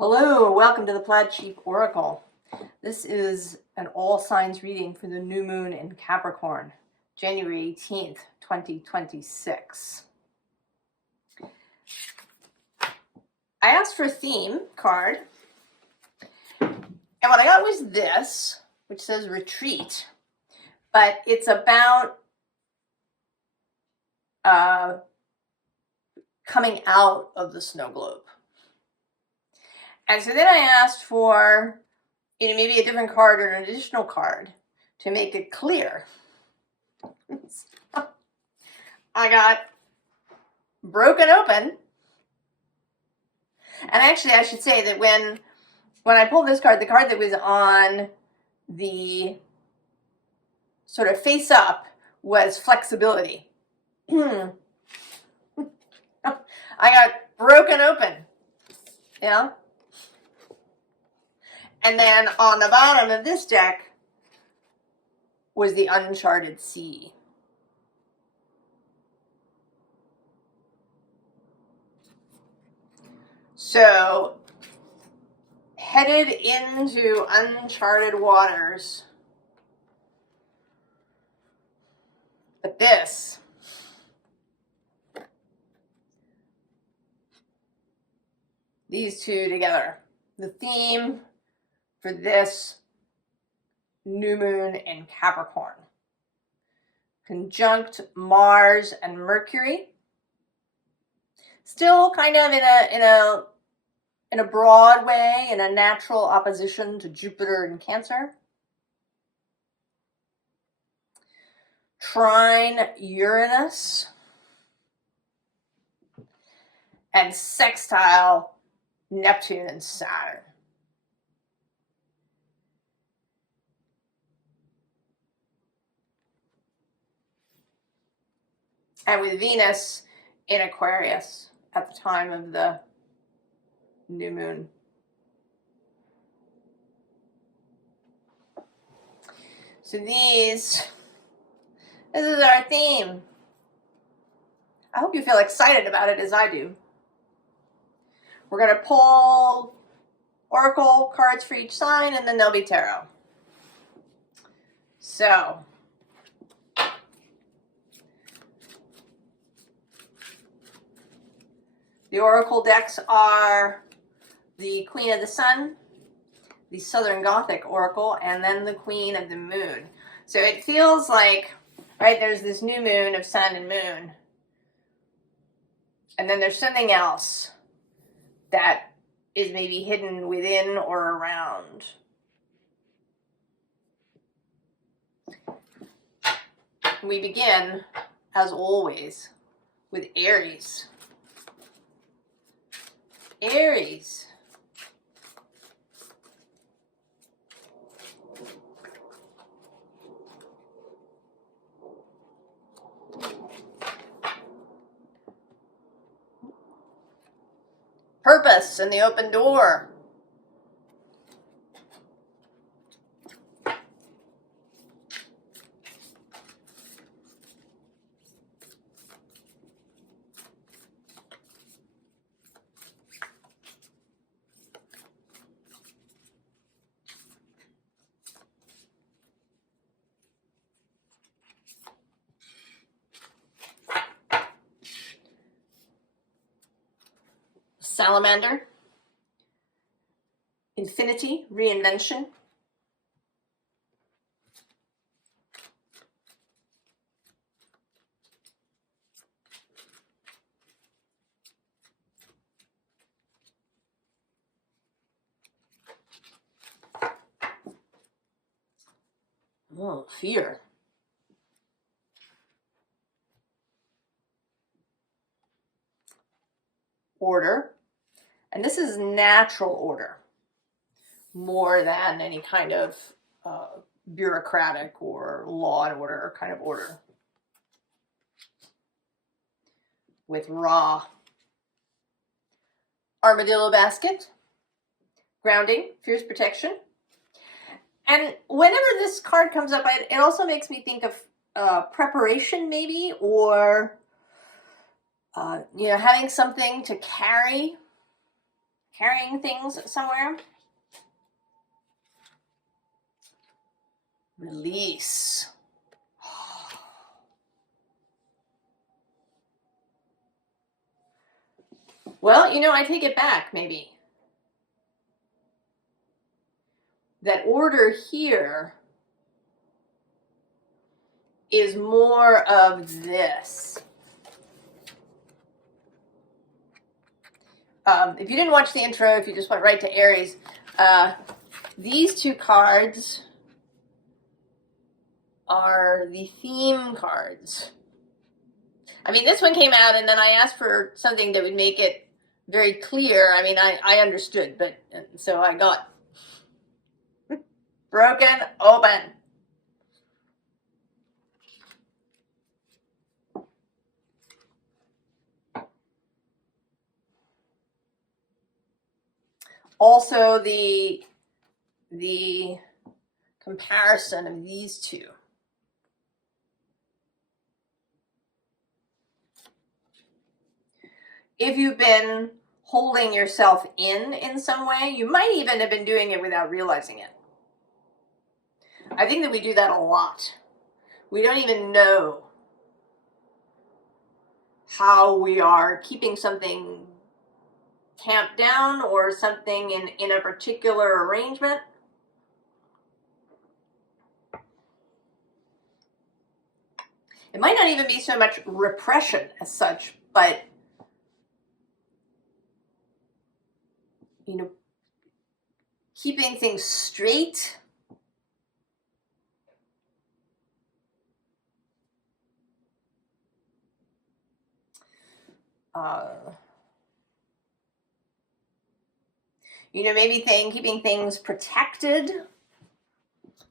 Hello, welcome to the Plaid Sheep Oracle. This is an all signs reading for the new moon in Capricorn, January 18th, 2026. I asked for a theme card, and what I got was this, which says retreat, but it's about coming out of the snow globe. And so then I asked for, maybe a different card or an additional card to make it clear. I got broken open. And actually, I should say that when I pulled this card, the card that was on the sort of face up was flexibility. I got broken open. Yeah. And then on the bottom of this deck was the uncharted sea. So, headed into uncharted waters. But these two together, the theme for this new moon in Capricorn. Conjunct Mars and Mercury. Still kind of in a broad way, in a natural opposition to Jupiter in Cancer. Trine Uranus. And sextile Neptune and Saturn. And with Venus in Aquarius at the time of the new moon. So this is our theme. I hope you feel excited about it as I do. We're going to pull oracle cards for each sign, and then there'll be tarot. So, the oracle decks are the Queen of the Sun, the Southern Gothic Oracle, and then the Queen of the Moon. So it feels like, right, there's this new moon of sun and moon. And then there's something else that is maybe hidden within or around. We begin, as always, with Aries. Aries. Purpose and the open door. Salamander, infinity, reinvention, fear, order. And this is natural order, more than any kind of bureaucratic or law and order kind of order. With Ra. Armadillo basket, grounding, fierce protection. And whenever this card comes up, it also makes me think of preparation maybe, or having something to carry carrying things somewhere. Release. Well, you know, I take it back, maybe. That order here is more of this. If you didn't watch the intro, if you just went right to Aries, these two cards are the theme cards. I mean, this one came out and then I asked for something that would make it very clear. I mean, I understood, but so I got broken open. Also, the comparison of these two. If you've been holding yourself in some way, you might even have been doing it without realizing it. I think that we do that a lot. We don't even know how we are keeping something tamped down or something in a particular arrangement. It might not even be so much repression as such, but, you know, keeping things straight. You know, maybe keeping things protected,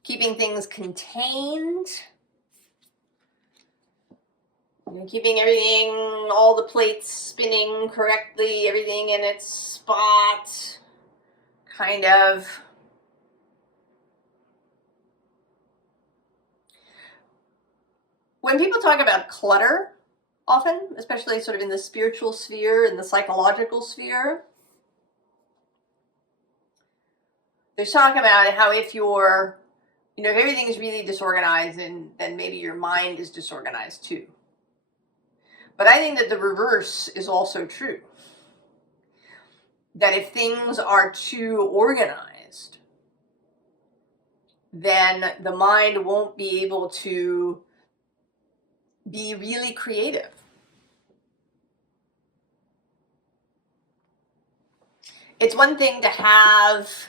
keeping things contained, you know, keeping everything, all the plates spinning correctly, everything in its spot, kind of. When people talk about clutter, often, especially sort of in the spiritual sphere and the psychological sphere, they talk about how if you're, you know, if everything is really disorganized, then maybe your mind is disorganized too. But I think that the reverse is also true. That if things are too organized, then the mind won't be able to be really creative. It's one thing to have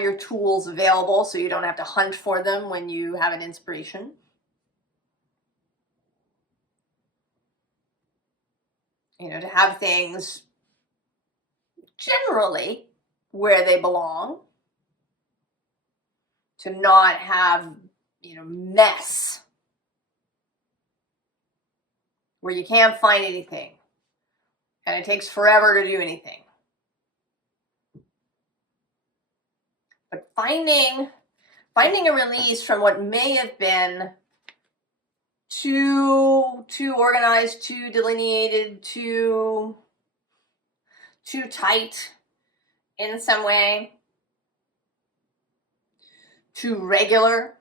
your tools available so you don't have to hunt for them when you have an inspiration. You know, to have things generally where they belong. To not have, you know, mess where you can't find anything and it takes forever to do anything. But finding a release from what may have been too organized, too delineated, too tight in some way, too regular.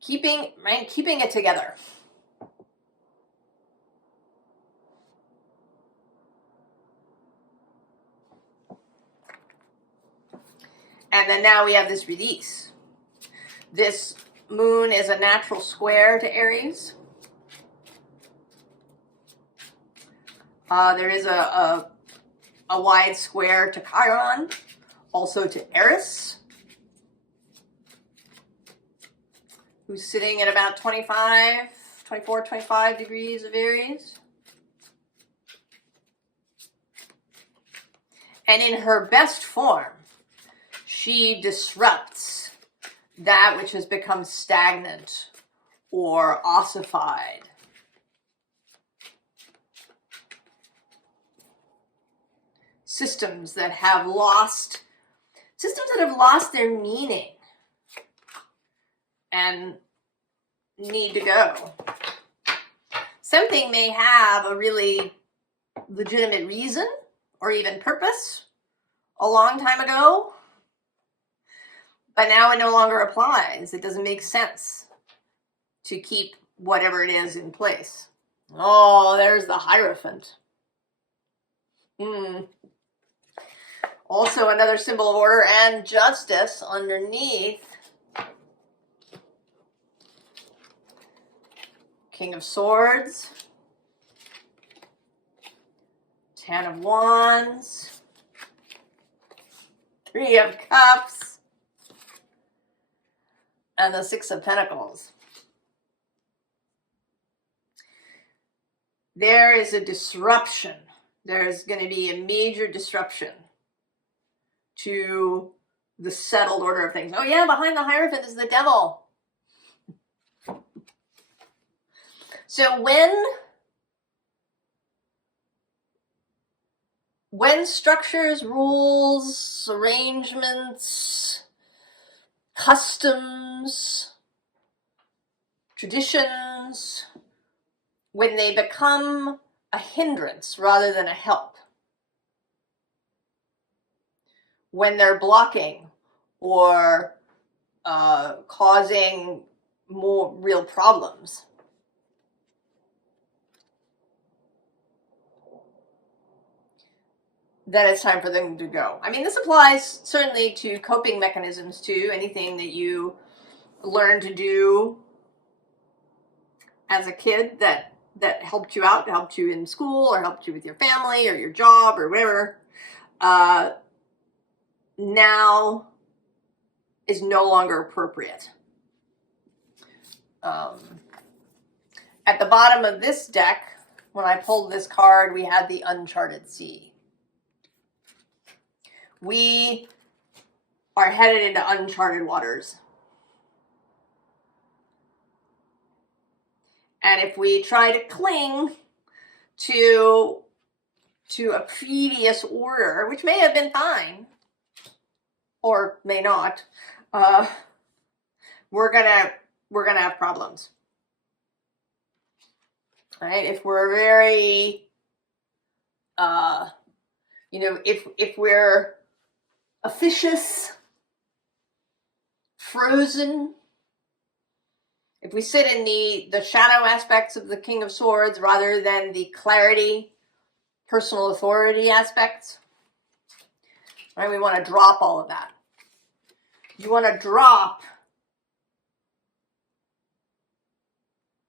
Keeping it together. And then now we have this release. This moon is a natural square to Aries. There is a wide square to Chiron, also to Eris, who's sitting at about 24, 25 degrees of Aries. And in her best form, she disrupts that which has become stagnant or ossified. Systems that have lost their meaning. and need to go. Something may have a really legitimate reason or even purpose a long time ago, but now it no longer applies. It doesn't make sense to keep whatever it is in place. Oh, there's the Hierophant. Also another symbol of order and justice underneath. King of Swords. Ten of Wands. Three of Cups. And the Six of Pentacles. There is a disruption. There's going to be a major disruption to the settled order of things. Oh yeah, behind the Hierophant is the devil. So when structures, rules, arrangements, customs, traditions, when they become a hindrance rather than a help, when they're blocking or causing more real problems, then it's time for them to go. I mean, this applies certainly to coping mechanisms too. Anything that you learn to do as a kid that helped you out, helped you in school or helped you with your family or your job or whatever, now is no longer appropriate. At the bottom of this deck, when I pulled this card, we had the Uncharted Sea. We are headed into uncharted waters. And if we try to cling to a previous order, which may have been fine, or may not, we're gonna have problems. All right? If we're very, if we're officious, frozen, if we sit in the shadow aspects of the King of Swords rather than the clarity, personal authority aspects, right? We want to drop all of that. You want to drop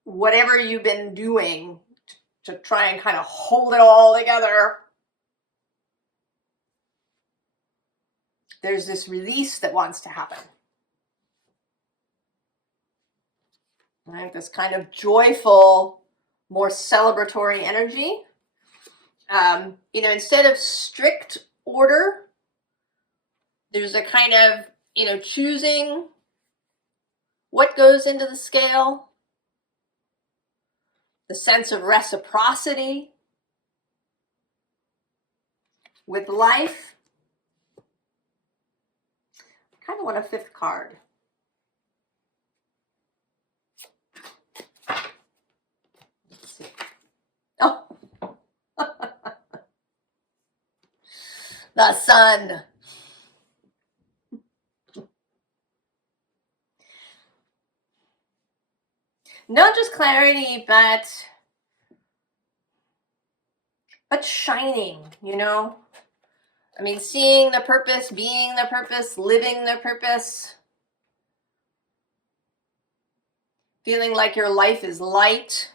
whatever you've been doing to try and kind of hold it all together. There's this release that wants to happen. Right? This kind of joyful, more celebratory energy. Instead of strict order, there's a kind of, choosing what goes into the scale, the sense of reciprocity with life. I kind of want a fifth card. Let's see. Oh, the Sun. Not just clarity, but shining, I mean, seeing the purpose, being the purpose, living the purpose. Feeling like your life is light.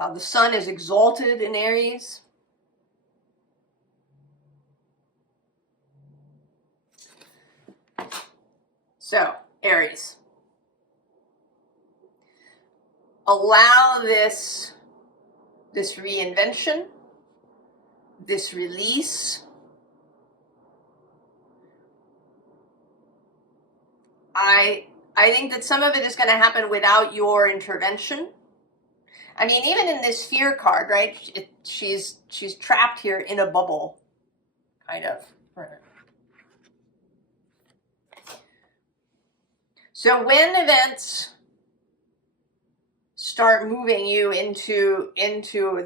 The Sun is exalted in Aries. So, Aries. Allow this reinvention, this release. I think that some of it is going to happen without your intervention. I mean, even in this fear card, right? She's trapped here in a bubble. kind of. So when events start moving you into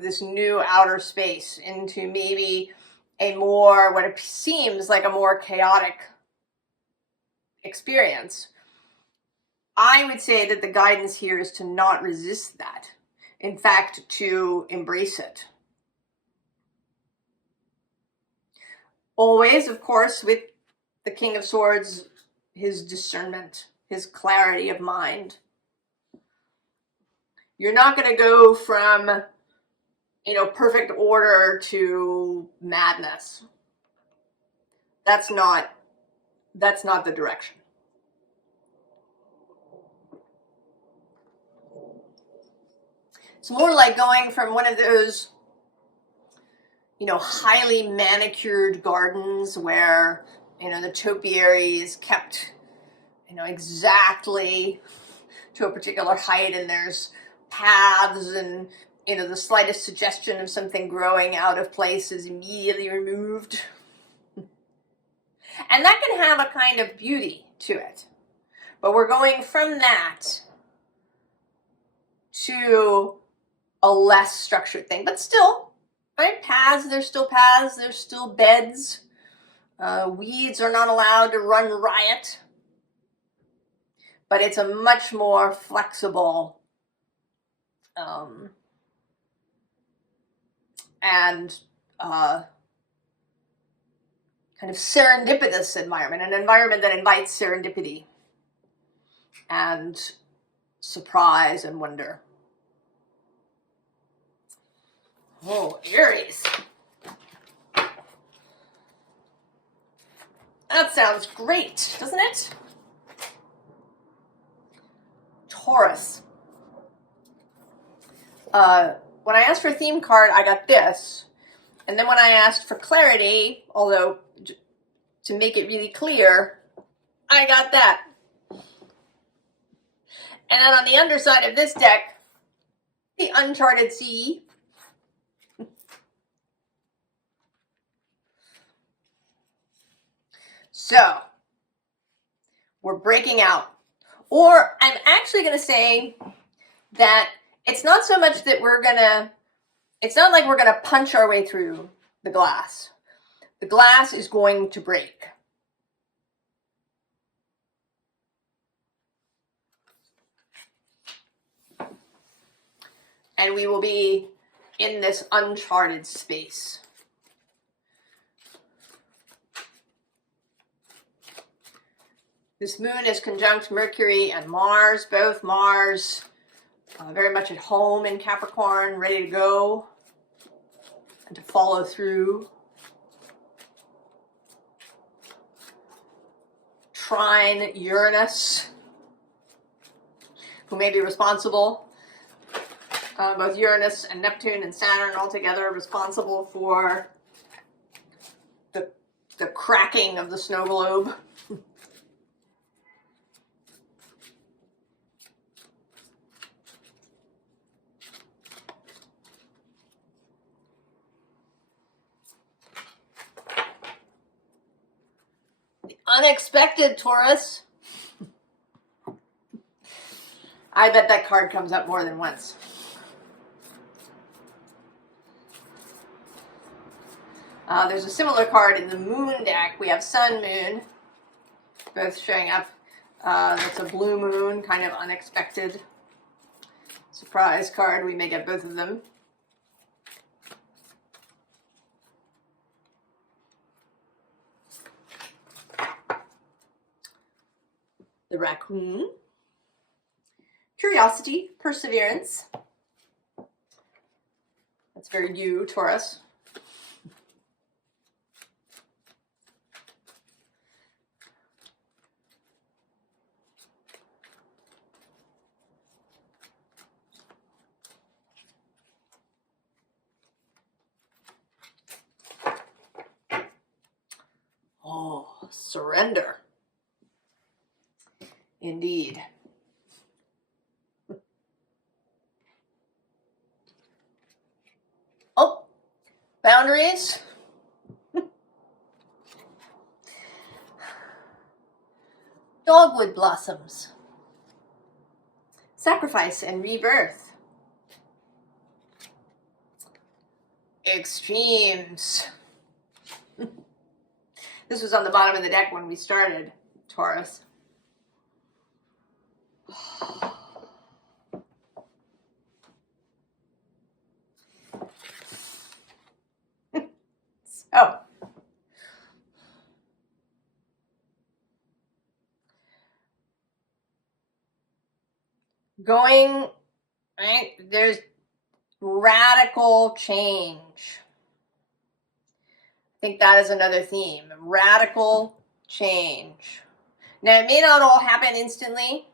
this new outer space, into maybe a more, what it seems like a more chaotic experience, I would say that the guidance here is to not resist that. In fact, to embrace it. Always, of course, with the King of Swords, his discernment, his clarity of mind. You're not going to go from, perfect order to madness. That's not the direction. It's more like going from one of those, highly manicured gardens where, the topiary is kept, exactly to a particular height, and there's paths, and, the slightest suggestion of something growing out of place is immediately removed. And that can have a kind of beauty to it. But we're going from that to a less structured thing. But still, right? Paths, there's still beds. Weeds are not allowed to run riot. But it's a much more flexible and kind of serendipitous environment, an environment that invites serendipity and surprise and wonder. Oh, Aries. That sounds great, doesn't it? Taurus. When I asked for a theme card, I got this. And then when I asked for clarity, although to make it really clear, I got that. And then on the underside of this deck, the uncharted sea. So, we're breaking out. Or I'm actually going to say that it's not so much that it's not like we're going to punch our way through the glass. The glass is going to break. And we will be in this uncharted space. This moon is conjunct Mercury and Mars, both Mars very much at home in Capricorn, ready to go and to follow through. Trine Uranus, who may be responsible, both Uranus and Neptune and Saturn all together, responsible for the cracking of the snow globe. Unexpected, Taurus. I bet that card comes up more than once. There's a similar card in the moon deck. We have Sun, Moon, both showing up. That's a blue moon, kind of unexpected. Surprise card. We may get both of them. The raccoon. Curiosity, perseverance. That's very you, Taurus. Oh, surrender. Indeed. Oh, boundaries. Dogwood blossoms. Sacrifice and rebirth. Extremes. This was on the bottom of the deck when we started, Taurus. So, going, right, there's radical change. I think that is another theme, radical change. Now, it may not all happen instantly.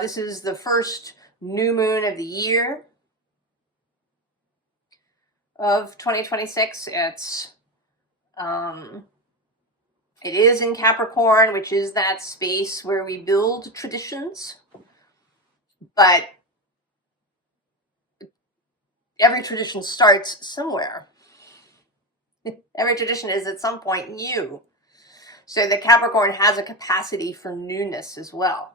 This is the first new moon of the year of 2026. It is in Capricorn, which is that space where we build traditions. But every tradition starts somewhere. Every tradition is at some point new. So the Capricorn has a capacity for newness as well,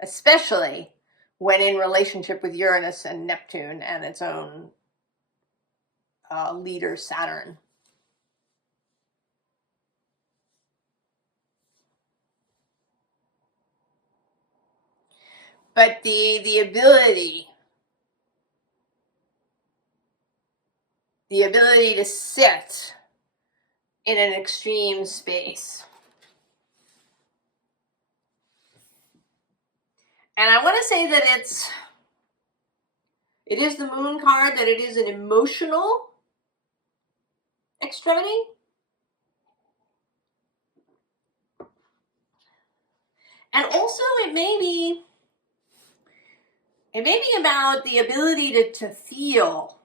especially when in relationship with Uranus and Neptune and its own leader, Saturn. But the ability to sit in an extreme space. And I want to say that it is the moon card, that it is an emotional extremity. And also it may be about the ability to feel.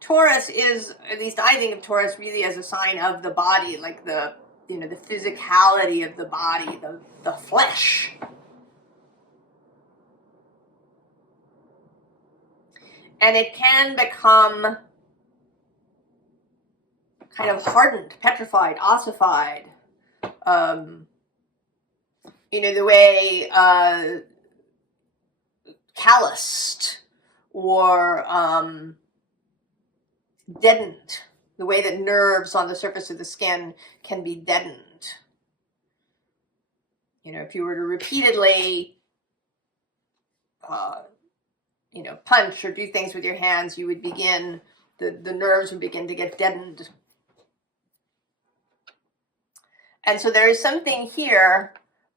Taurus is, at least I think of Taurus really as a sign of the body, like the physicality of the body, the flesh. And it can become kind of hardened, petrified, ossified. The way calloused or deadened, the way that nerves on the surface of the skin can be deadened. If you were to repeatedly, punch or do things with your hands, you would begin, the nerves would begin to get deadened. And so there is something here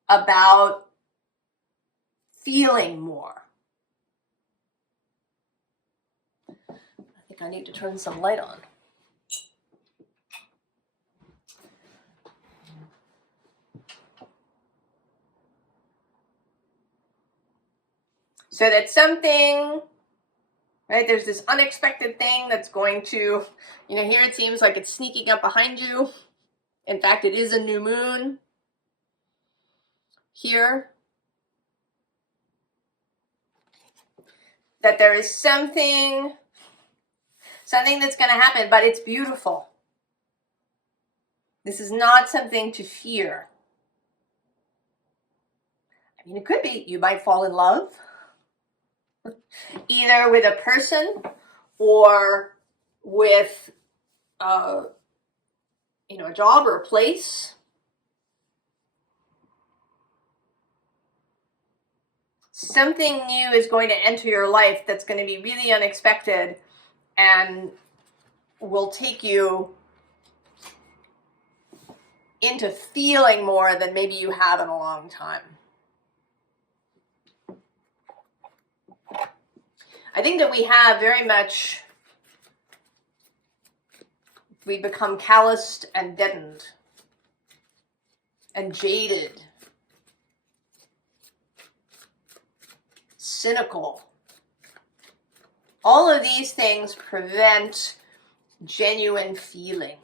about feeling more. I think I need to turn some light on. So that something, right, there's this unexpected thing that's going to, here it seems like it's sneaking up behind you. In fact, it is a new moon here. That there is something that's going to happen, but it's beautiful. This is not something to fear. I mean, it could be you might fall in love, either with a person or with a job or a place. Something new is going to enter your life that's going to be really unexpected and will take you into feeling more than maybe you have in a long time. I think that we have very much, we become calloused and deadened and jaded, cynical. All of these things prevent genuine feeling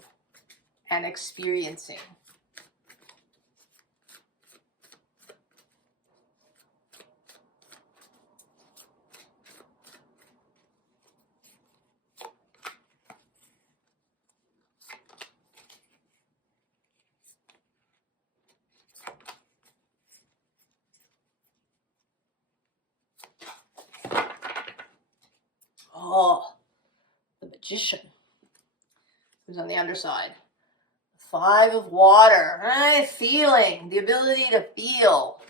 and experiencing. Oh, the Magician, who's on the underside. 5 of Water, right? Feeling, the ability to feel.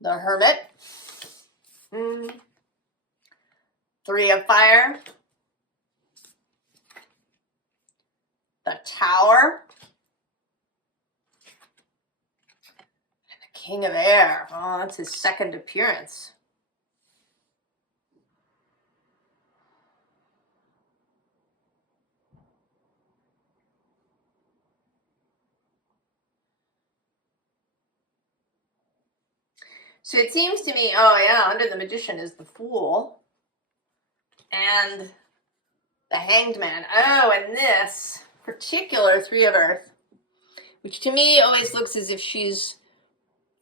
The Hermit. 3 of Fire. The Tower. And the King of Air. Oh, that's his second appearance. So it seems to me, oh yeah, under the Magician is the Fool and the Hanged Man. Oh, and this particular 3 of Earth, which to me always looks as if she's,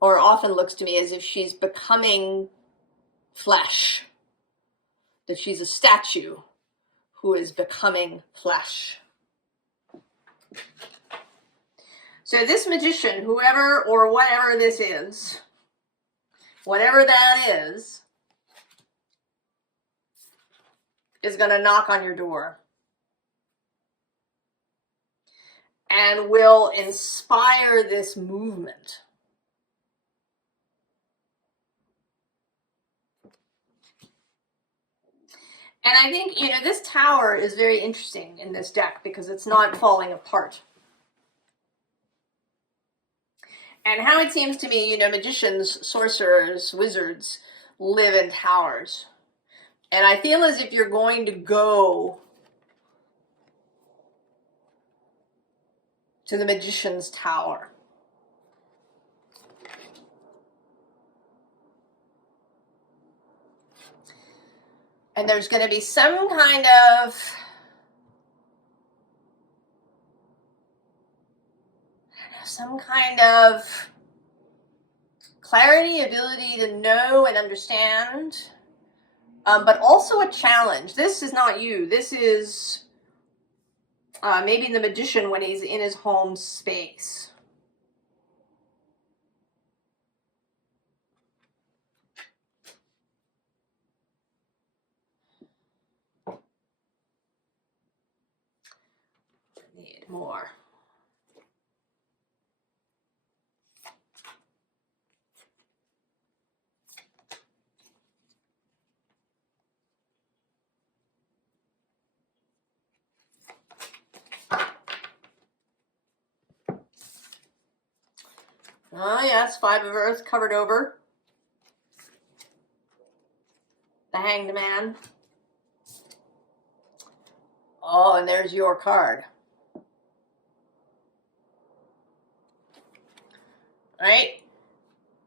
or often looks to me as if she's becoming flesh, that she's a statue who is becoming flesh. So this Magician, whoever or whatever this is, whatever that is going to knock on your door and will inspire this movement. And I think, you know, this Tower is very interesting in this deck because it's not falling apart. And how it seems to me, you know, magicians, sorcerers, wizards live in towers. And I feel as if you're going to go to the Magician's Tower. And there's going to be some kind of clarity, ability to know and understand, but also a challenge. This is not you. This is maybe the Magician when he's in his home space. Need more. Oh yes, 5 of Earth covered over. The Hanged Man. Oh, and there's your card. Right?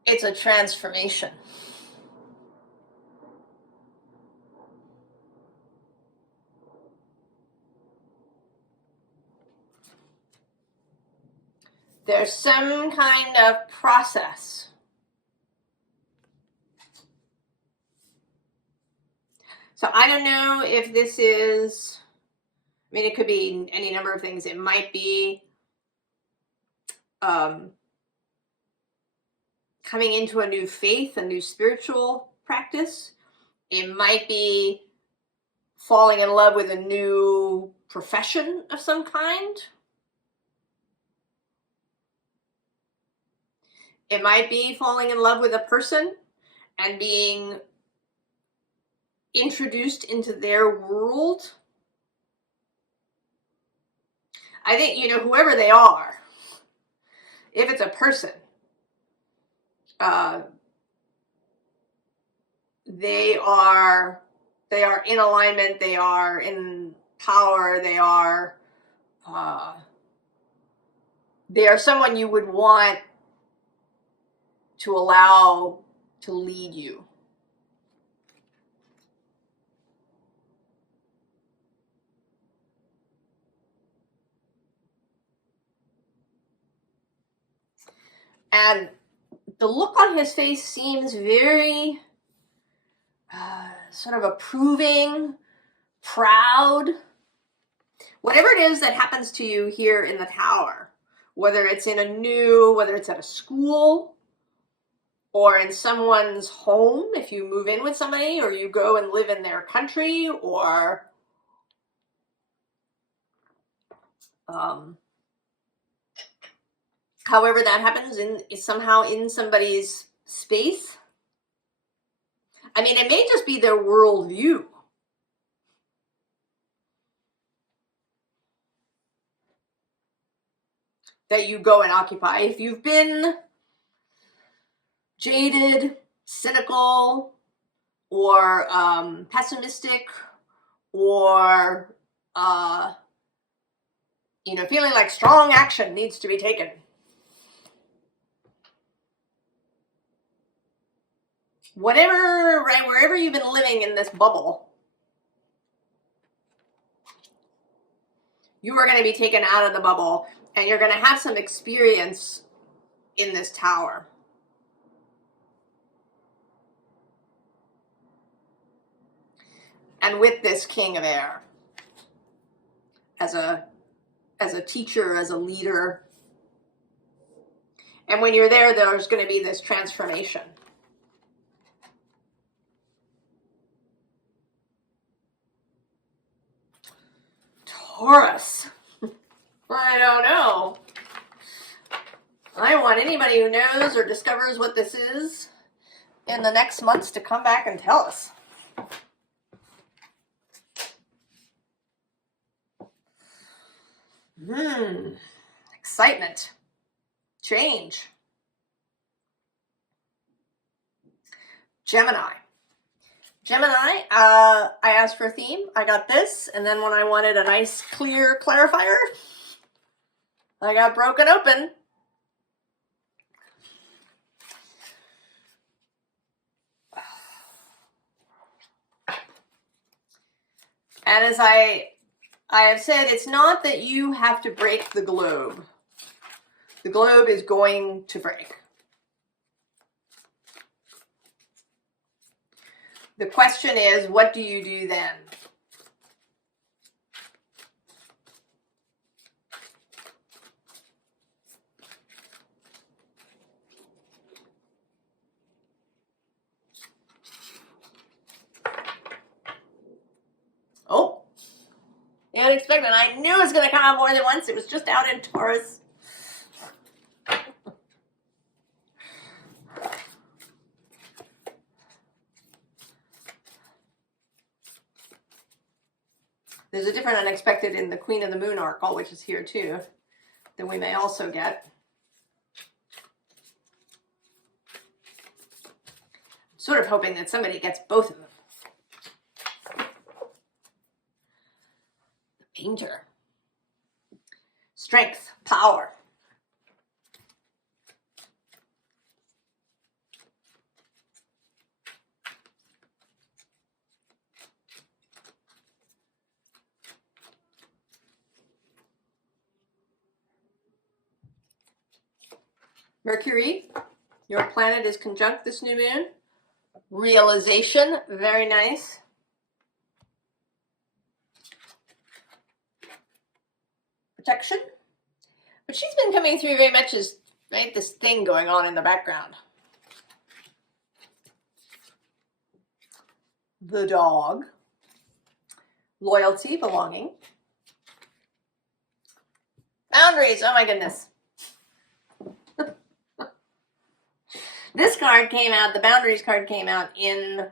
It's a transformation. There's some kind of process. So I don't know if this is, I mean, it could be any number of things. It might be coming into a new faith, a new spiritual practice. It might be falling in love with a new profession of some kind. It might be falling in love with a person and being introduced into their world. I think, you know, whoever they are, if it's a person, they are in alignment, they are in power, they are someone you would want to allow to lead you. And the look on his face seems very sort of approving, proud. Whatever it is that happens to you here in the Tower, whether it's whether it's at a school, or in someone's home if you move in with somebody or you go and live in their country, or however that happens, somehow in somebody's space. I mean, it may just be their worldview. That you go and occupy. If you've been jaded, cynical, or pessimistic, or feeling like strong action needs to be taken, whatever, right, wherever you've been living in this bubble, you are going to be taken out of the bubble, and you're going to have some experience in this tower. And with this King of Air, as a teacher, as a leader. And when you're there, there's going to be this transformation. Taurus. I don't know. I want anybody who knows or discovers what this is in the next months to come back and tell us. Excitement. Change. Gemini. I asked for a theme. I got this. And then when I wanted a nice, clear clarifier, I got broken open. And as I have said, it's not that you have to break the globe. The globe is going to break. The question is, what do you do then? Oh, the unexpected. I knew it was going to come out more than once. It was just out in Taurus. There's a different unexpected in the Queen of the Moon Oracle, which is here too, that we may also get. I'm sort of hoping that somebody gets both of them. The Painter. Strength, power. Mercury, your planet is conjunct this new moon. Realization, very nice. Protection. But she's been coming through very much as, right, this thing going on in the background. The dog. Loyalty, belonging. Boundaries, oh my goodness. This card came out, the Boundaries card came out in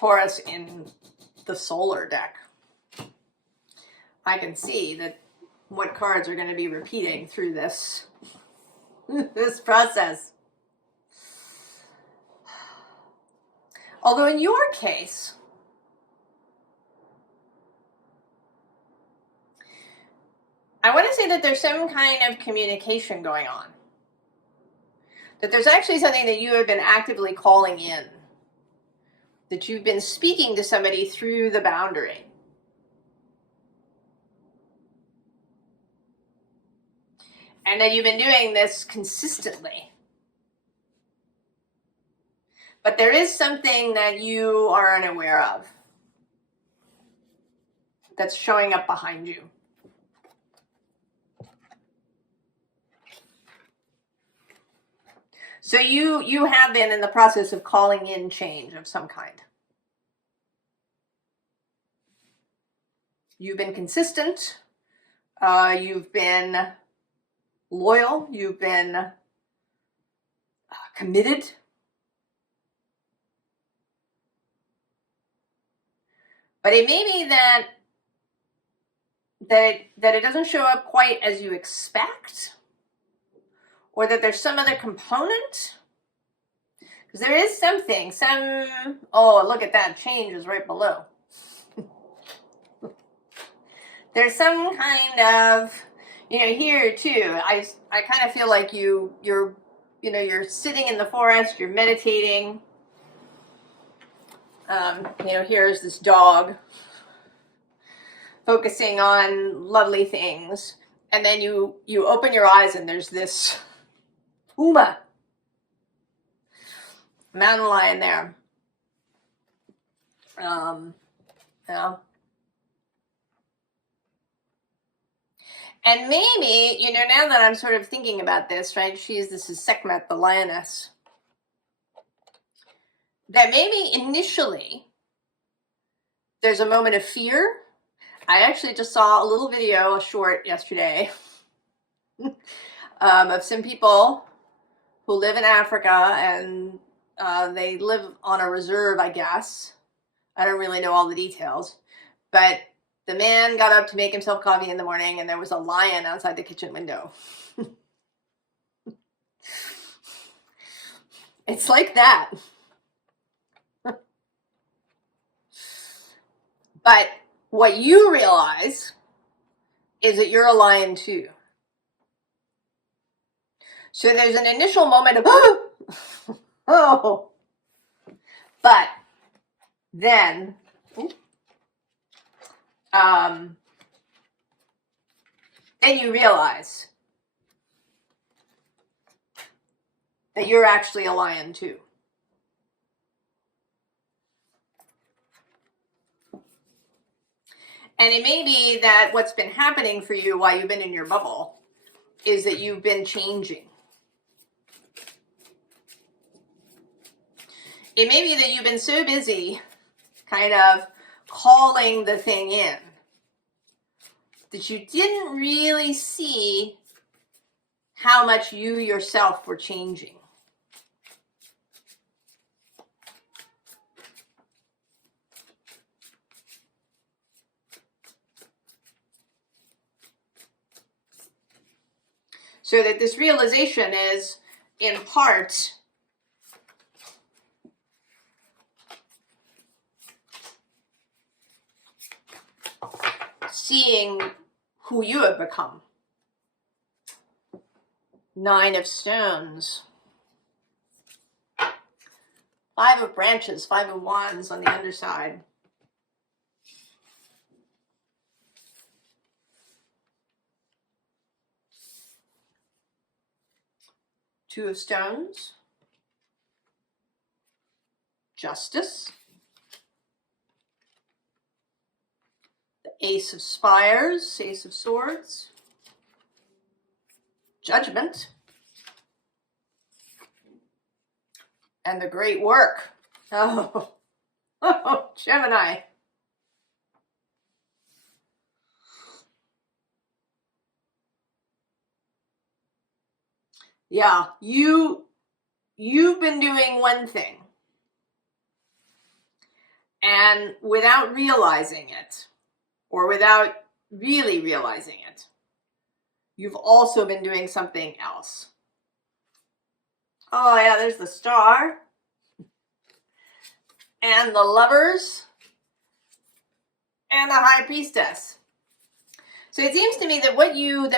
Taurus in the solar deck. I can see that what cards are going to be repeating through this, this process. Although in your case, I want to say that there's some kind of communication going on. That there's actually something that you have been actively calling in. That you've been speaking to somebody through the boundary. And that you've been doing this consistently. But there is something that you are unaware of. That's showing up behind you. So you have been in the process of calling in change of some kind. You've been consistent. You've been loyal. You've been committed. But it may be that it doesn't show up quite as you expect, or that there's some other component. Because there is something, oh, look at that, change is right below. There's some kind of, here too, I kind of feel like you're sitting in the forest, you're meditating. Here's this dog focusing on lovely things. And then you open your eyes and there's this puma, mountain lion there. And maybe, now that I'm sort of thinking about this, right, this is Sekhmet, the lioness, that maybe initially there's a moment of fear. I actually just saw a little video, a short yesterday, of some people who live in Africa, and they live on a reserve, I guess. I don't really know all the details, but the man got up to make himself coffee in the morning, and there was a lion outside the kitchen window. It's like that. But what you realize is that you're a lion too. So there's an initial moment of, oh, but then, then you realize that you're actually a lion too. And it may be that what's been happening for you while you've been in your bubble is that you've been changing. It may be that you've been so busy kind of calling the thing in that you didn't really see how much you yourself were changing. So that this realization is, in part, seeing who you have become. 9 of stones. 5 of branches, 5 of wands on the underside. Two of stones, justice, the ace of spires, ace of swords, judgment, and the great work. Oh, Gemini. Yeah, you've been doing one thing, and without realizing it, or without really realizing it, you've also been doing something else. Oh yeah, there's the star, and the lovers, and the high priestess. So it seems to me that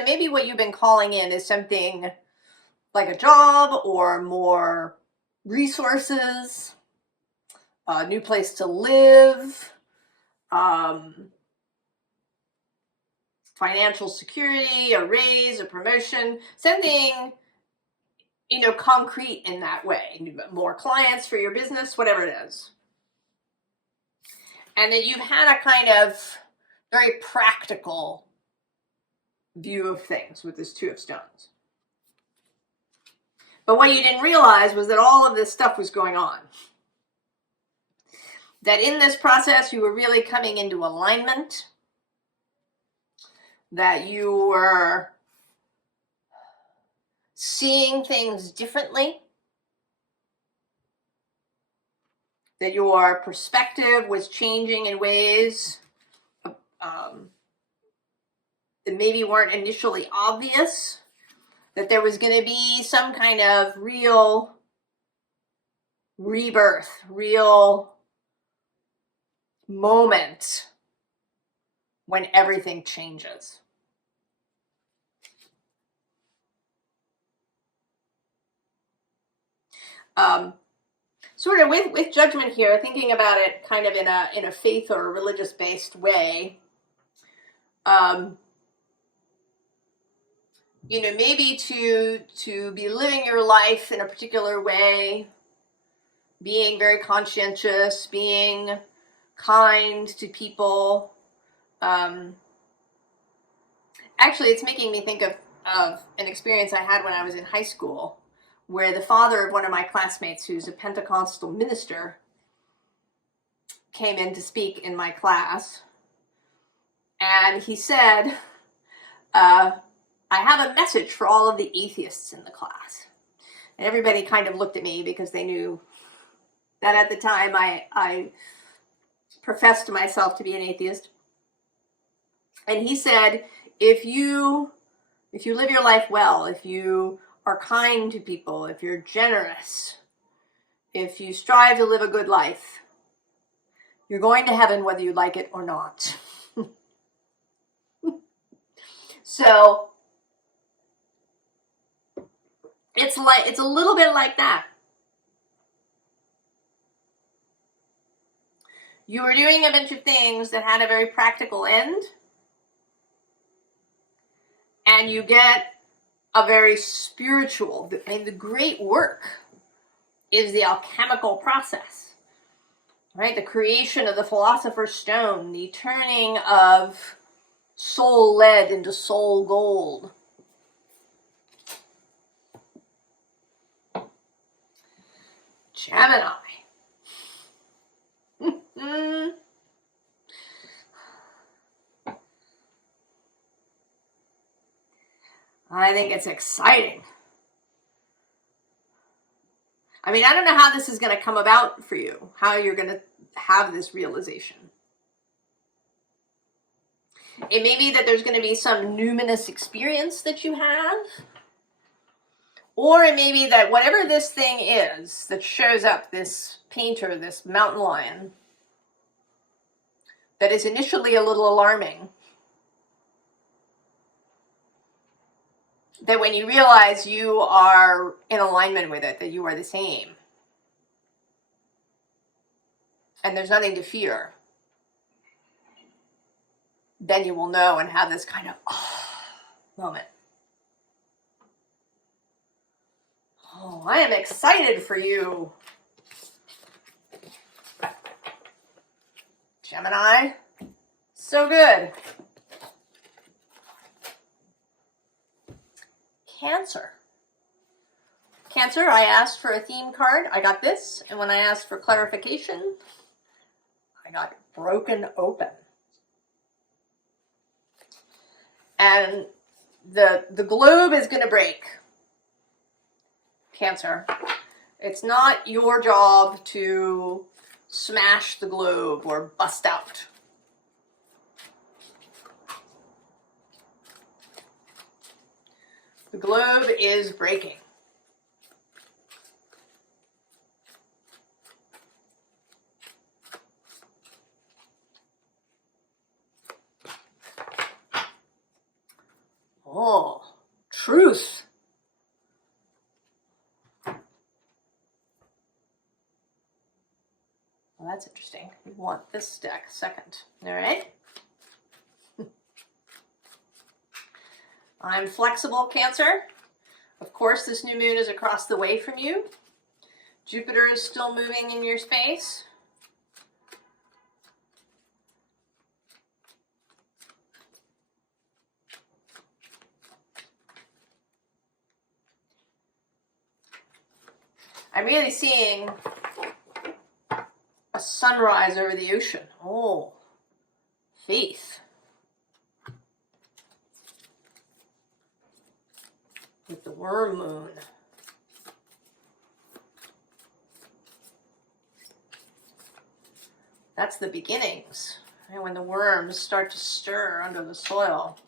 maybe what you've been calling in is something like a job, or more resources, a new place to live, financial security, a raise, a promotion, something, concrete in that way, more clients for your business, whatever it is. And that you've had a kind of very practical view of things with this Two of Stones. But what you didn't realize was that all of this stuff was going on. That in this process, you were really coming into alignment. That you were seeing things differently. That your perspective was changing in ways that maybe weren't initially obvious. That there was going to be some kind of real rebirth, real moment when everything changes. Sort of with judgment here, thinking about it kind of in a faith or a religious based way. You know, maybe to be living your life in a particular way, being very conscientious, being kind to people. Actually, it's making me think of an experience I had when I was in high school, where the father of one of my classmates, who's a Pentecostal minister, came in to speak in my class. And he said, I have a message for all of the atheists in the class. And everybody kind of looked at me because they knew that at the time I professed myself to be an atheist. And he said, if you live your life well, if you are kind to people, if you're generous, if you strive to live a good life, you're going to heaven whether you like it or not. So it's a little bit like that. You were doing a bunch of things that had a very practical end, and you get a very spiritual, I mean, the great work is the alchemical process, right? The creation of the Philosopher's Stone, the turning of soul lead into soul gold. Gemini. I think it's exciting. I mean, I don't know how this is going to come about for you, how you're going to have this realization. It may be that there's going to be some numinous experience that you have, or it may be that whatever this thing is that shows up, this painter, this mountain lion, that is initially a little alarming, that when you realize you are in alignment with it, that you are the same, and there's nothing to fear, then you will know and have this kind of moment. Oh, I am excited for you, Gemini. So good. Cancer. Cancer, I asked for a theme card. I got this. And when I asked for clarification, I got broken open. And the globe is going to break. Cancer. It's not your job to smash the globe or bust out. The globe is breaking. Oh, truth. Well, that's interesting. We want this deck second. All right. I'm flexible, Cancer. Of course, this new moon is across the way from you. Jupiter is still moving in your space. I'm really seeing a sunrise over the ocean. Oh, faith. With the worm moon. That's the beginnings. And when the worms start to stir under the soil.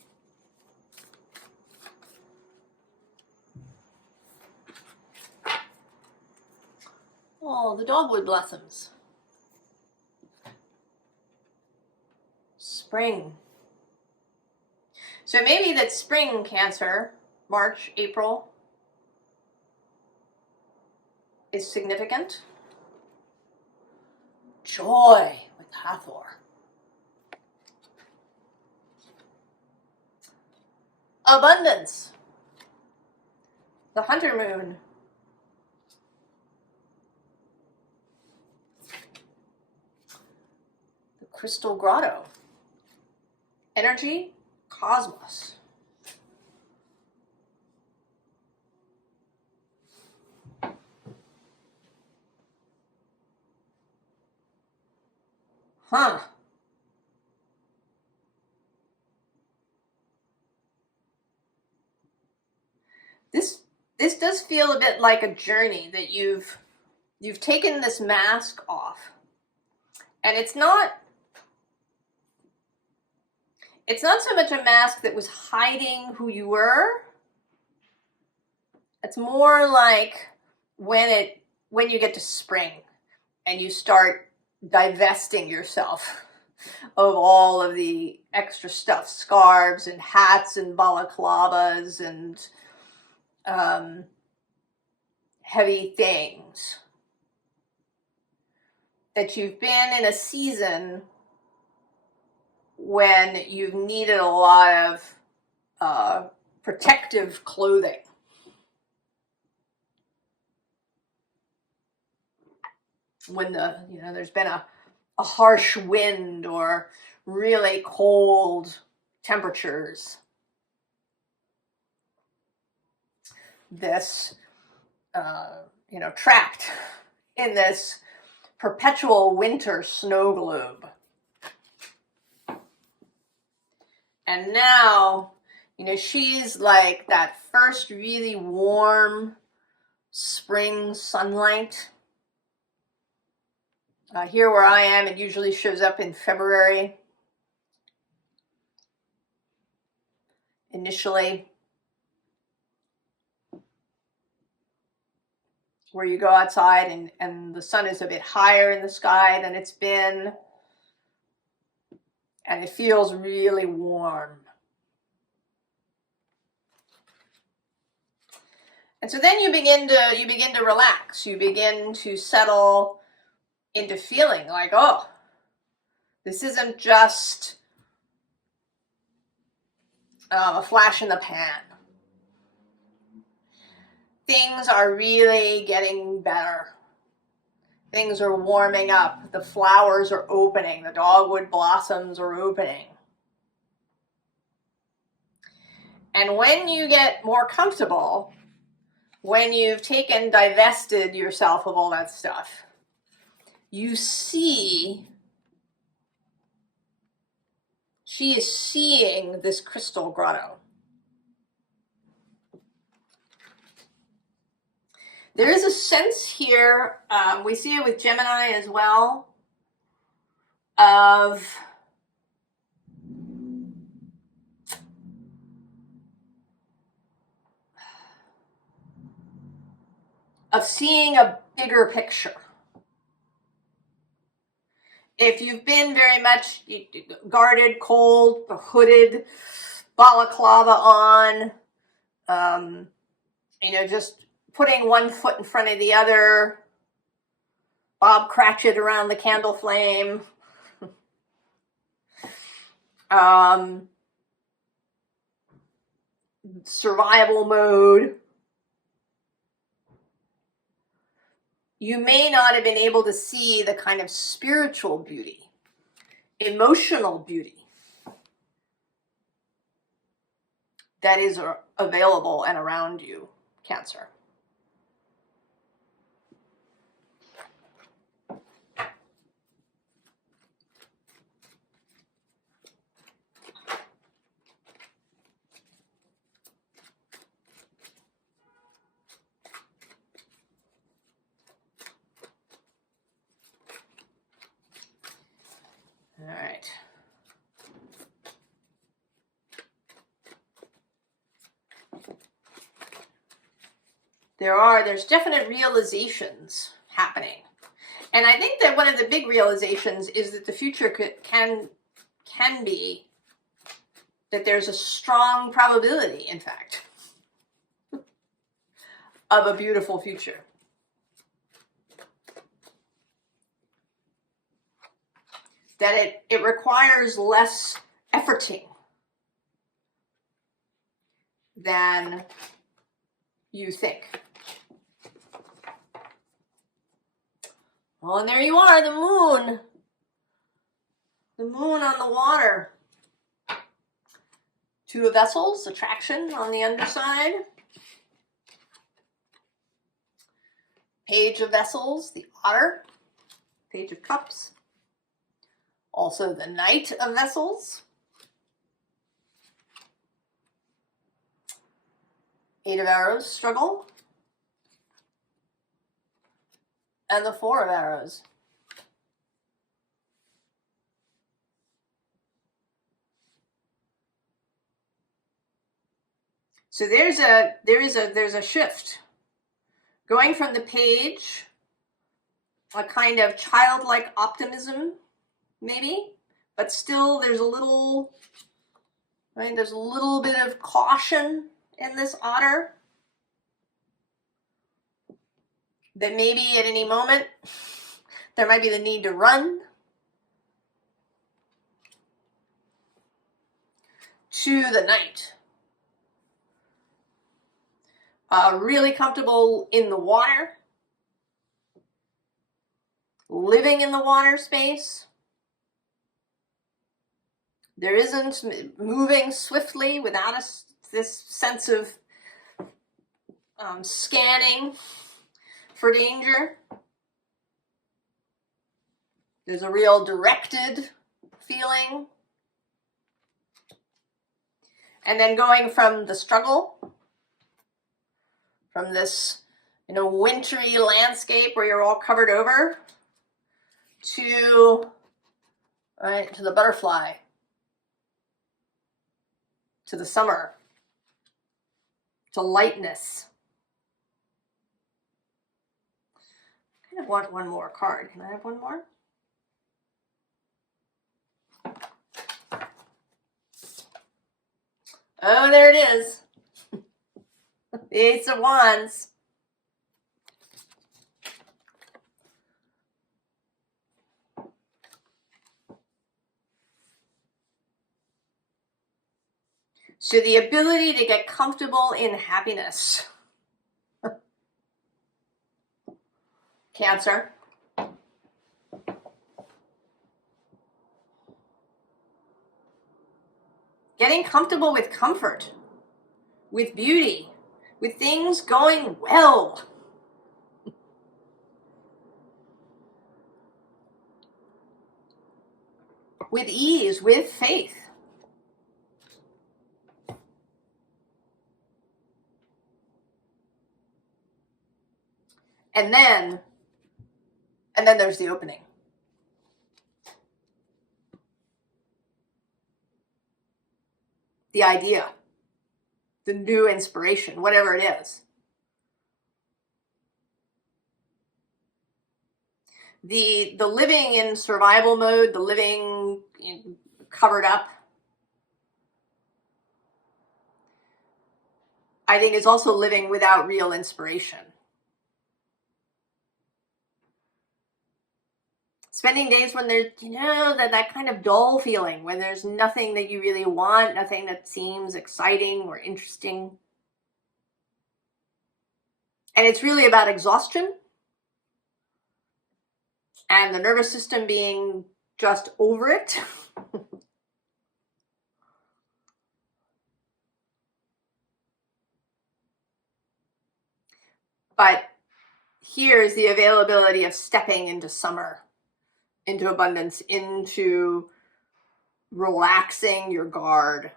Oh, the dogwood blossoms. Spring. So maybe that spring, Cancer, March, April, is significant. Joy with Hathor. Abundance. The hunter moon. The crystal grotto. Energy, cosmos. Huh. This does feel a bit like a journey that you've taken this mask off. And it's not so much a mask that was hiding who you were. It's more like when you get to spring and you start divesting yourself of all of the extra stuff, scarves and hats and balaclavas and heavy things. That you've been in a season when you've needed a lot of protective clothing. When there's been a harsh wind or really cold temperatures. This, trapped in this perpetual winter snow globe. And now, she's like that first really warm spring sunlight. Here where I am, it usually shows up in February. Initially. Where you go outside and the sun is a bit higher in the sky than it's been. And it feels really warm. And so then you begin to relax. You begin to settle into feeling like, oh, this isn't just a flash in the pan. Things are really getting better. Things are warming up. The flowers are opening. The dogwood blossoms are opening. And when you get more comfortable, when you've divested yourself of all that stuff, you see, she is seeing this crystal grotto. There is a sense here, we see it with Gemini as well, of seeing a bigger picture. If you've been very much guarded, cold, hooded, balaclava on, just putting one foot in front of the other, Bob Cratchit around the candle flame, survival mode. You may not have been able to see the kind of spiritual beauty, emotional beauty that is available and around you, Cancer. there's definite realizations happening. And I think that one of the big realizations is that the future can be that there's a strong probability, in fact, of a beautiful future. That it requires less efforting than you think. Oh, and there you are, the moon. The moon on the water. Two of Vessels, attraction on the underside. Page of Vessels, the Otter. Page of Cups. Also the Knight of Vessels. Eight of Arrows, struggle. And the Four of Arrows. So there's a shift. Going from the Page, a kind of childlike optimism, maybe, but still there's a little, right? There's a little bit of caution in this Otter. That maybe at any moment there might be the need to run. To the Knight. Really comfortable in the water. Living in the water space. There isn't moving swiftly without this sense of scanning for danger. There's a real directed feeling. And then going from the struggle, from this, wintry landscape where you're all covered over, to the butterfly, to the summer, to lightness. I kind of want one more card. Can I have one more? Oh, there it is. The Ace of Wands. So the ability to get comfortable in happiness. Cancer. Getting comfortable with comfort, with beauty, with things going well. With ease, with faith. And then there's the opening. The idea, the new inspiration, whatever it is. The living in survival mode, the living covered up, I think is also living without real inspiration. Spending days when there's, that kind of dull feeling, when there's nothing that you really want, nothing that seems exciting or interesting. And it's really about exhaustion and the nervous system being just over it. But here's the availability of stepping into summer, into abundance, into relaxing your guard.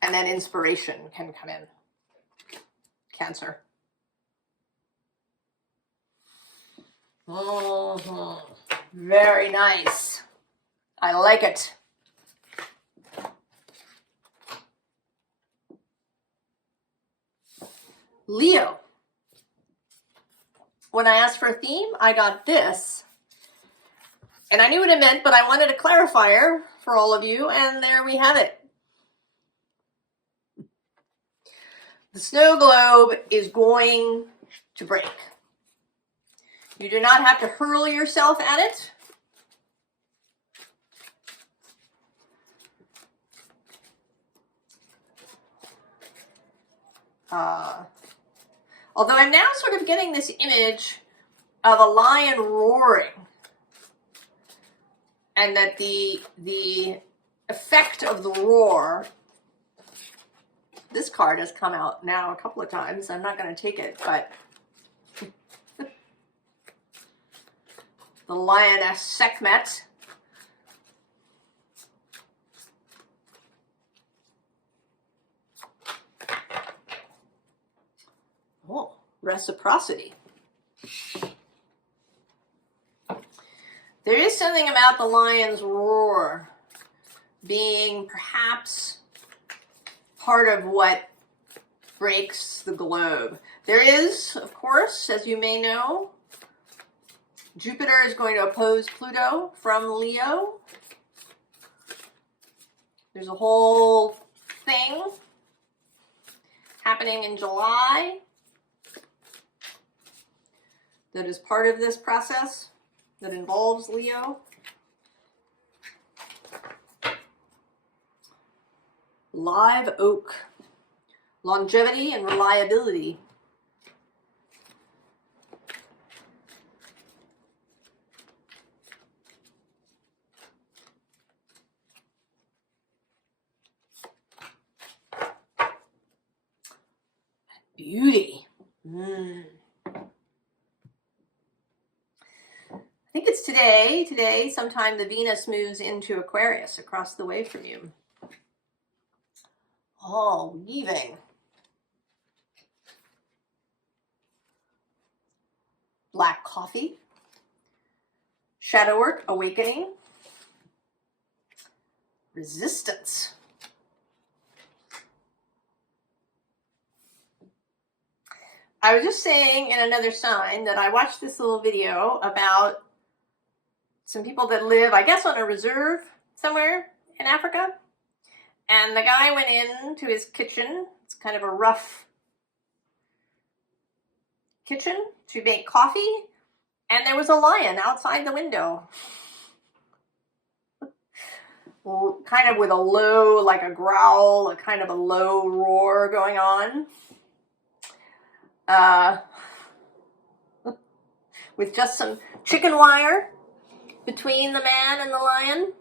And then inspiration can come in. Cancer. Very nice. I like it. Leo. When I asked for a theme, I got this. And I knew what it meant, but I wanted a clarifier for all of you, and there we have it. The snow globe is going to break. You do not have to hurl yourself at it. Although I'm now sort of getting this image of a lion roaring, and that the effect of the roar, this card has come out now a couple of times. I'm not going to take it, but the lioness Sekhmet. Oh, reciprocity. There is something about the lion's roar being perhaps part of what breaks the globe. There is, of course, as you may know, Jupiter is going to oppose Pluto from Leo. There's a whole thing happening in July that is part of this process that involves Leo. Live oak, longevity and reliability. Beauty. I think it's today, sometime the Venus moves into Aquarius across the way from you. Oh, weaving. Black coffee. Shadow work, awakening. Resistance. I was just saying in another sign that I watched this little video about some people that live, I guess, on a reserve somewhere in Africa. And the guy went into his kitchen. It's kind of a rough kitchen to make coffee. And there was a lion outside the window. Kind of with a low, like a growl, a kind of a low roar going on. With just some chicken wire between the man and the lion.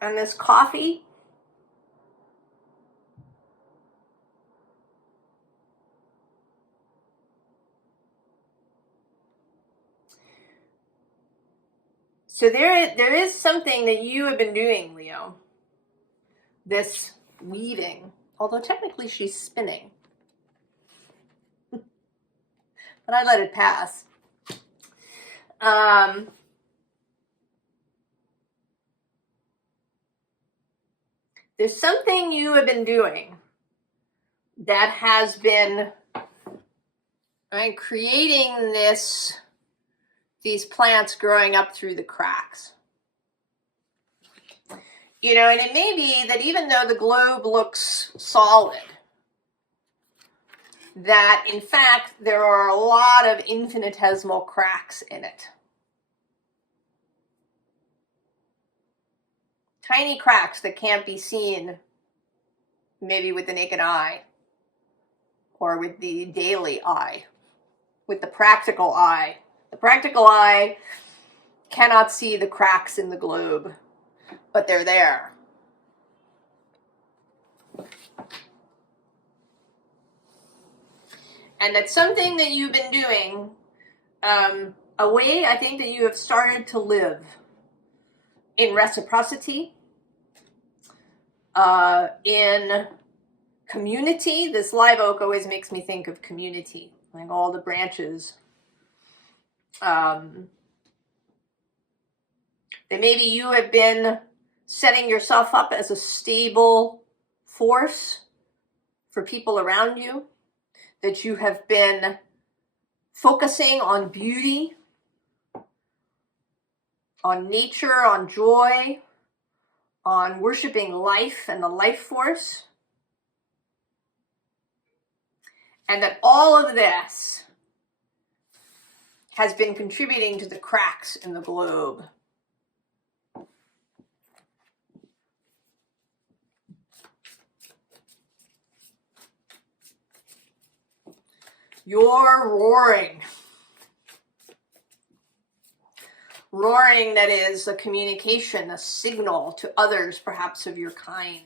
And this coffee. So there is something that you have been doing, Leo. This weaving. Although technically she's spinning. But I let it pass. There's something you have been doing that has been creating these plants growing up through the cracks. You know, and it may be that even though the globe looks solid, that in fact there are a lot of infinitesimal cracks in it. Tiny cracks that can't be seen maybe with the naked eye or with the daily eye, with the practical eye. The practical eye cannot see the cracks in the globe, but they're there. And that's something that you've been doing, a way I think that you have started to live in reciprocity, in community. This live oak always makes me think of community, like all the branches. That maybe you have been setting yourself up as a stable force for people around you, that you have been focusing on beauty, on nature, on joy, on worshiping life and the life force. And that all of this has been contributing to the cracks in the globe. You're roaring. Roaring, that is a communication, a signal to others, perhaps of your kind.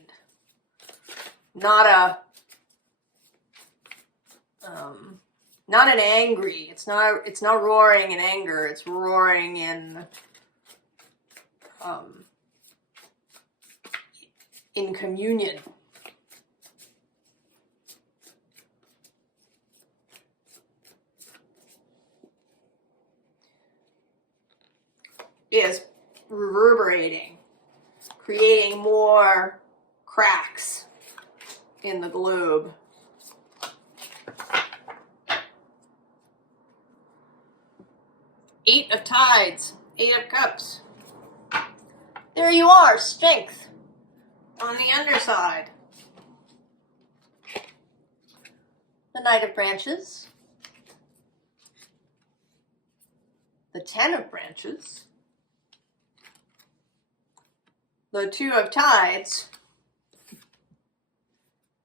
Not an angry. It's not roaring in anger. It's roaring in communion. Is reverberating, creating more cracks in the globe. Eight of Tides, Eight of Cups. There you are, strength on the underside. The Knight of Branches. The Ten of Branches. The Two of Tides.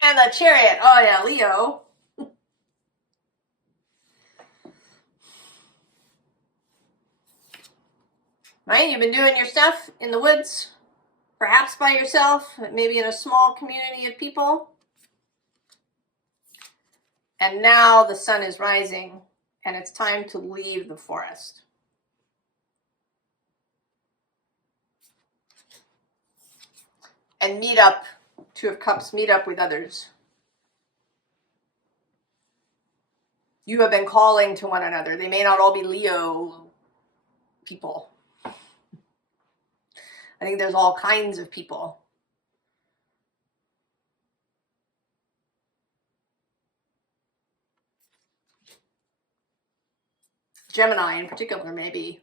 And the Chariot. Oh yeah, Leo. Right, you've been doing your stuff in the woods, perhaps by yourself, maybe in a small community of people. And now the sun is rising, and it's time to leave the forest. And meet up, Two of Cups, meet up with others. You have been calling to one another. They may not all be Leo people. I think there's all kinds of people. Gemini in particular, maybe.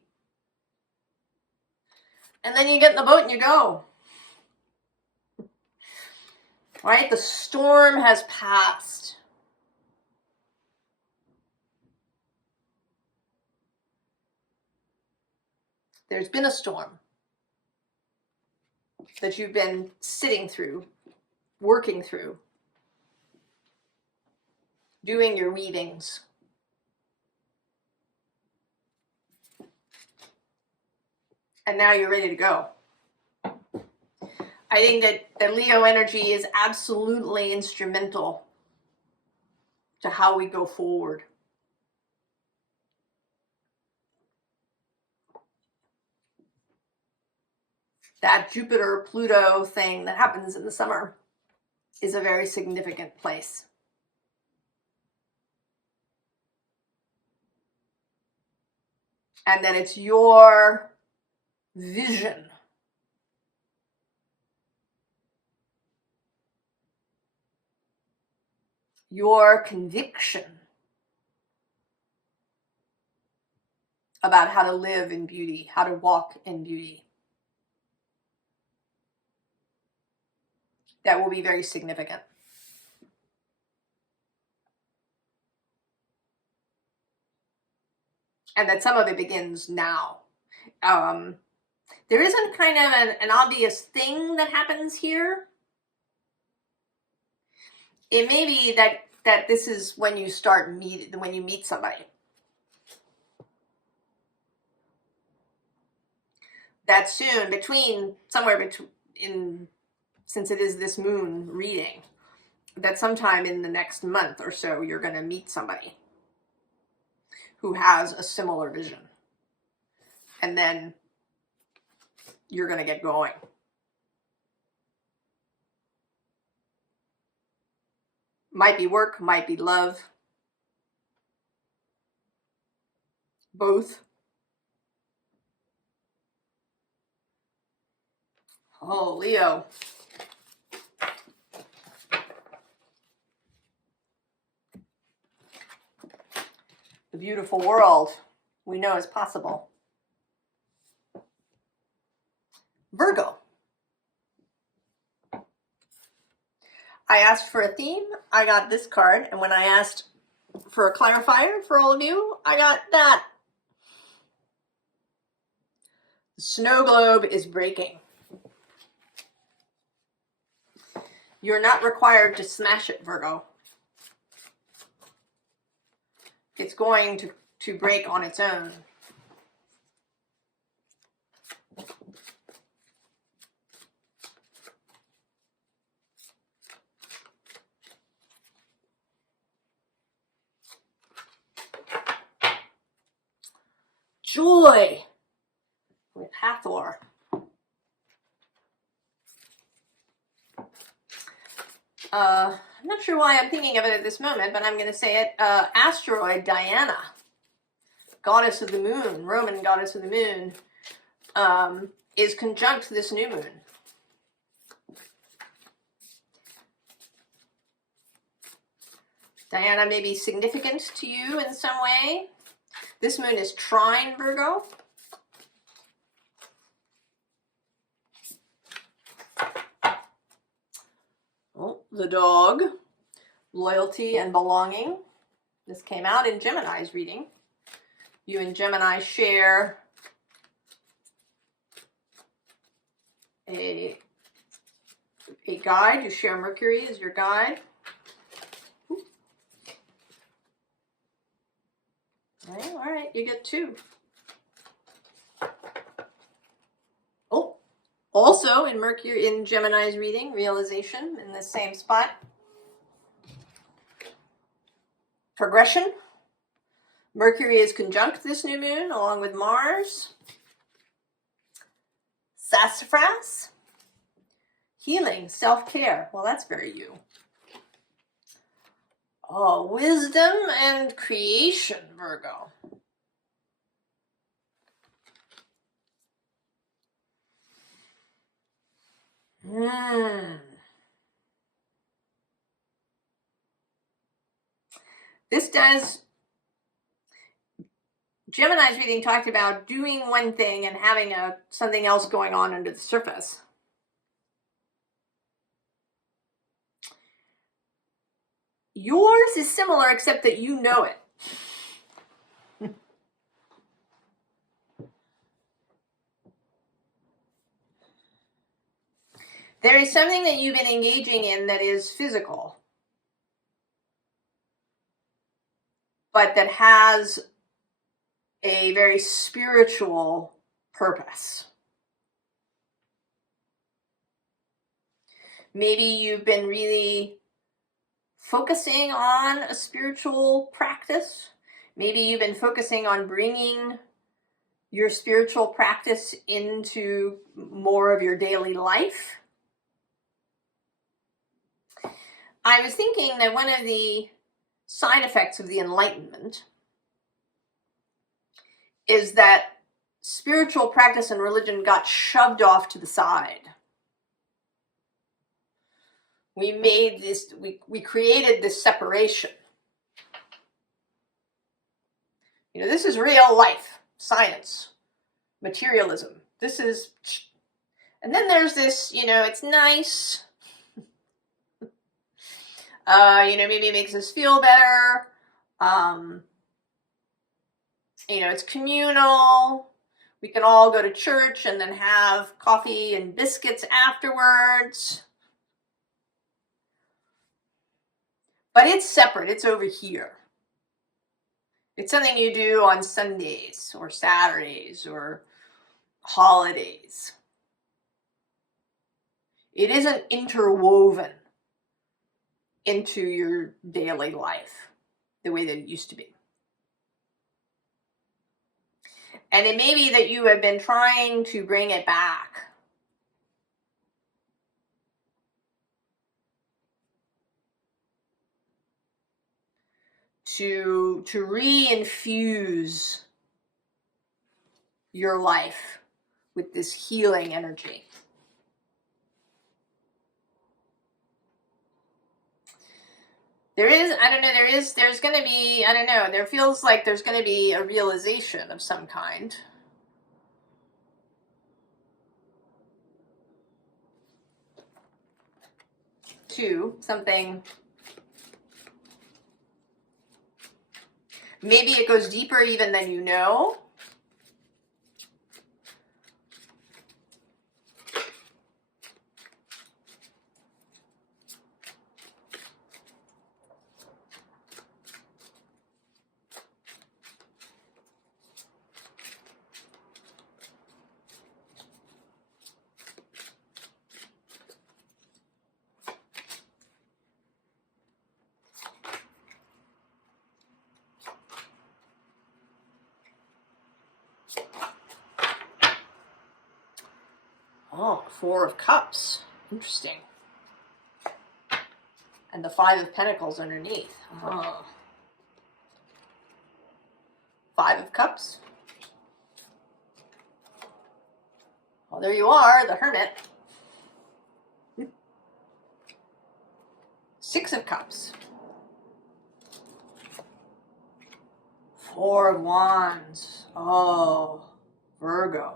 And then you get in the boat and you go. Right? The storm has passed. There's been a storm that you've been sitting through, working through, doing your weavings. And now you're ready to go. I think that the Leo energy is absolutely instrumental to how we go forward. That Jupiter-Pluto thing that happens in the summer is a very significant place. And that it's your vision your conviction about how to live in beauty, how to walk in beauty, that will be very significant. And that some of it begins now. There isn't kind of an obvious thing that happens here. It may be that this is when you when you meet somebody. That soon, since it is this moon reading, that sometime in the next month or so, you're going to meet somebody who has a similar vision. And then you're going to get going. Might be work, might be love. Both. Oh, Leo. the beautiful world we know is possible. Virgo. I asked for a theme, I got this card, and when I asked for a clarifier for all of you, I got that. The snow globe is breaking. You're not required to smash it, Virgo. It's going to break on its own. Joy with Hathor. I'm not sure why I'm thinking of it at this moment, but I'm going to say it. Asteroid Diana, goddess of the moon, Roman goddess of the moon, is conjunct this new moon. Diana may be significant to you in some way. This moon is trine Virgo. Oh, the dog, loyalty and belonging. This came out in Gemini's reading. You and Gemini share a guide. You share Mercury as your guide. All right, you get 2. Oh, also in Mercury, in Gemini's reading, realization in the same spot. Progression. Mercury is conjunct this new moon along with Mars. Sassafras. Healing, self-care. Well, that's very you. Oh, wisdom and creation, Virgo. This does, Gemini's reading talked about doing one thing and having something else going on under the surface. Yours is similar, except that you know it. There is something that you've been engaging in that is physical, but that has a very spiritual purpose. Maybe you've been really focusing on a spiritual practice. Maybe you've been focusing on bringing your spiritual practice into more of your daily life. I was thinking that one of the side effects of the Enlightenment is that spiritual practice and religion got shoved off to the side. We made this, we created this separation. You know, this is real life, science, materialism. This is, and then there's this, you know, it's nice. You know, maybe it makes us feel better. You know, it's communal. We can all go to church and then have coffee and biscuits afterwards. But it's separate. It's over here. It's something you do on Sundays or Saturdays or holidays. It isn't interwoven into your daily life the way that it used to be. And it may be that you have been trying to bring it back. To re-infuse your life with this healing energy. There is, I don't know, there's going to be, I don't know, there feels like there's going to be a realization of some kind. Two, something, maybe it goes deeper even than you know. Oh, Four of Cups. Interesting. And the Five of Pentacles underneath. Oh. Five of Cups. Well, there you are, the Hermit. Six of Cups. Four of Wands. Oh, Virgo.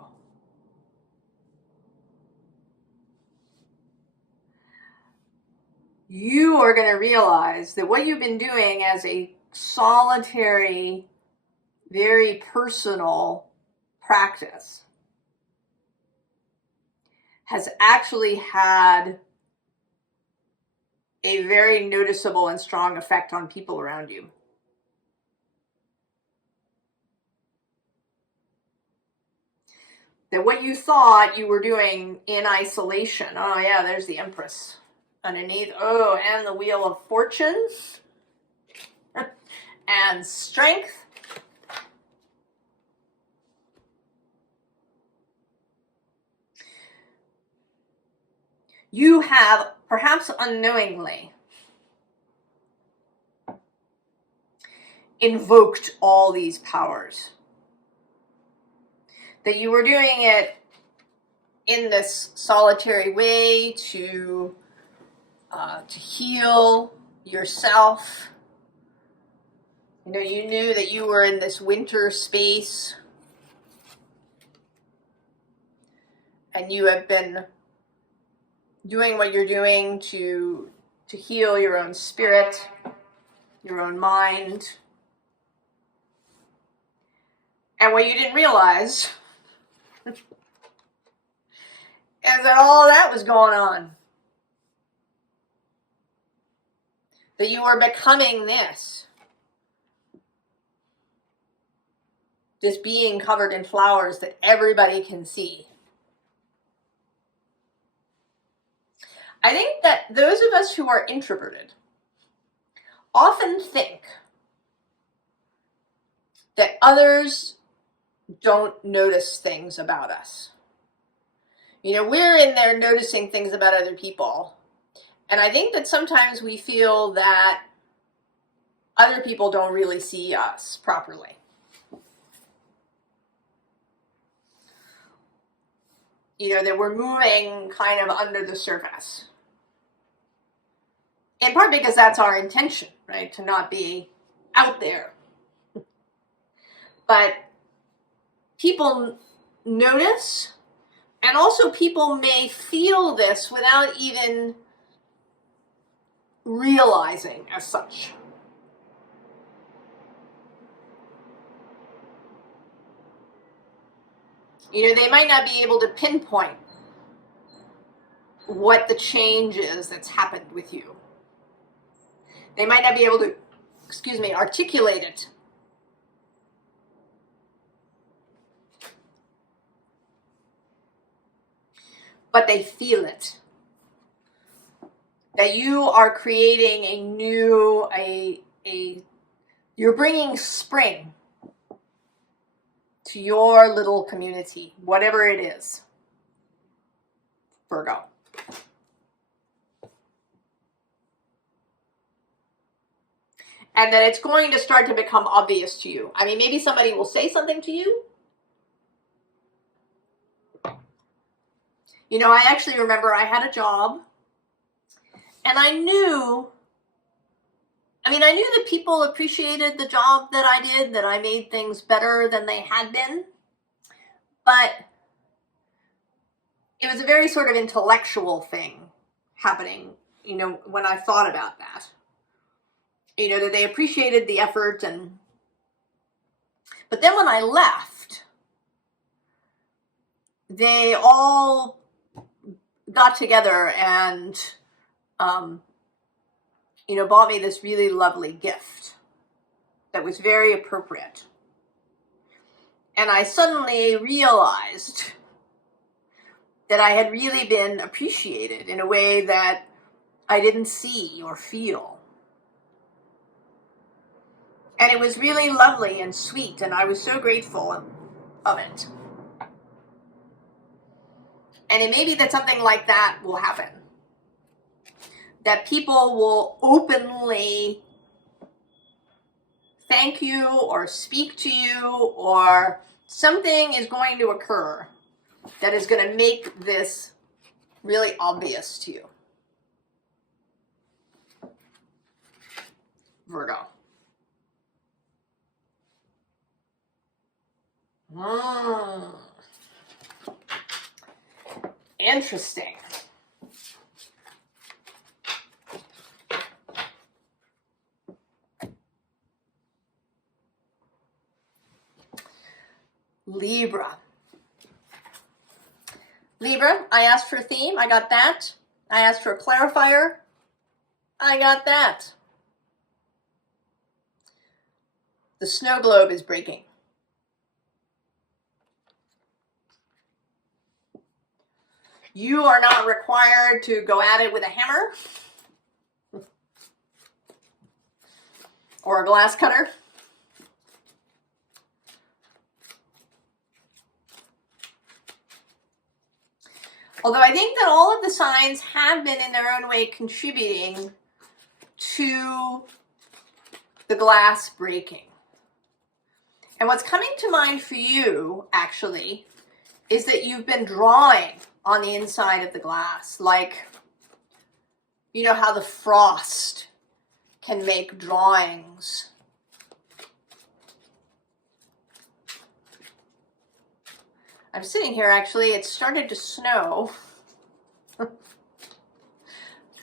You are going to realize that what you've been doing as a solitary, very personal practice has actually had a very noticeable and strong effect on people around you. That what you thought you were doing in isolation, oh yeah, there's the Empress underneath, oh, and the Wheel of Fortune, and Strength. You have, perhaps unknowingly, invoked all these powers. That you were doing it in this solitary way to heal yourself. You know, you knew that you were in this winter space, and you have been doing what you're doing to heal your own spirit, your own mind. And what you didn't realize is that all that was going on. That you were becoming this being covered in flowers that everybody can see. I think that those of us who are introverted often think that others don't notice things about us. You know, we're in there noticing things about other people. And I think that sometimes we feel that other people don't really see us properly. You know, that we're moving kind of under the surface. In part because that's our intention, right? To not be out there. But people notice, and also people may feel this without even realizing as such. You know, they might not be able to pinpoint what the change is that's happened with you. They might not be able to, articulate it. But they feel it. That you are creating a new, you're bringing spring to your little community, whatever it is, Virgo. And that it's going to start to become obvious to you. I mean, maybe somebody will say something to you. You know, I actually remember I had a job, and I knew I mean, I knew that people appreciated the job that I did, that I made things better than they had been, but it was a very sort of intellectual thing happening, you know, when I thought about that. You know, that they appreciated the effort, but then when I left, they all got together and, you know, bought me this really lovely gift that was very appropriate. And I suddenly realized that I had really been appreciated in a way that I didn't see or feel. And it was really lovely and sweet, and I was so grateful of it. And it may be that something like that will happen. That people will openly thank you or speak to you, or something is going to occur that is going to make this really obvious to you. Virgo. Interesting. Libra. Libra, I asked for a theme, I got that. I asked for a clarifier, I got that. The snow globe is breaking. You are not required to go at it with a hammer or a glass cutter. Although I think that all of the signs have been in their own way contributing to the glass breaking. And what's coming to mind for you, actually, is that you've been drawing on the inside of the glass. Like, you know how the frost can make drawings. I'm sitting here, actually, it started to snow. Kind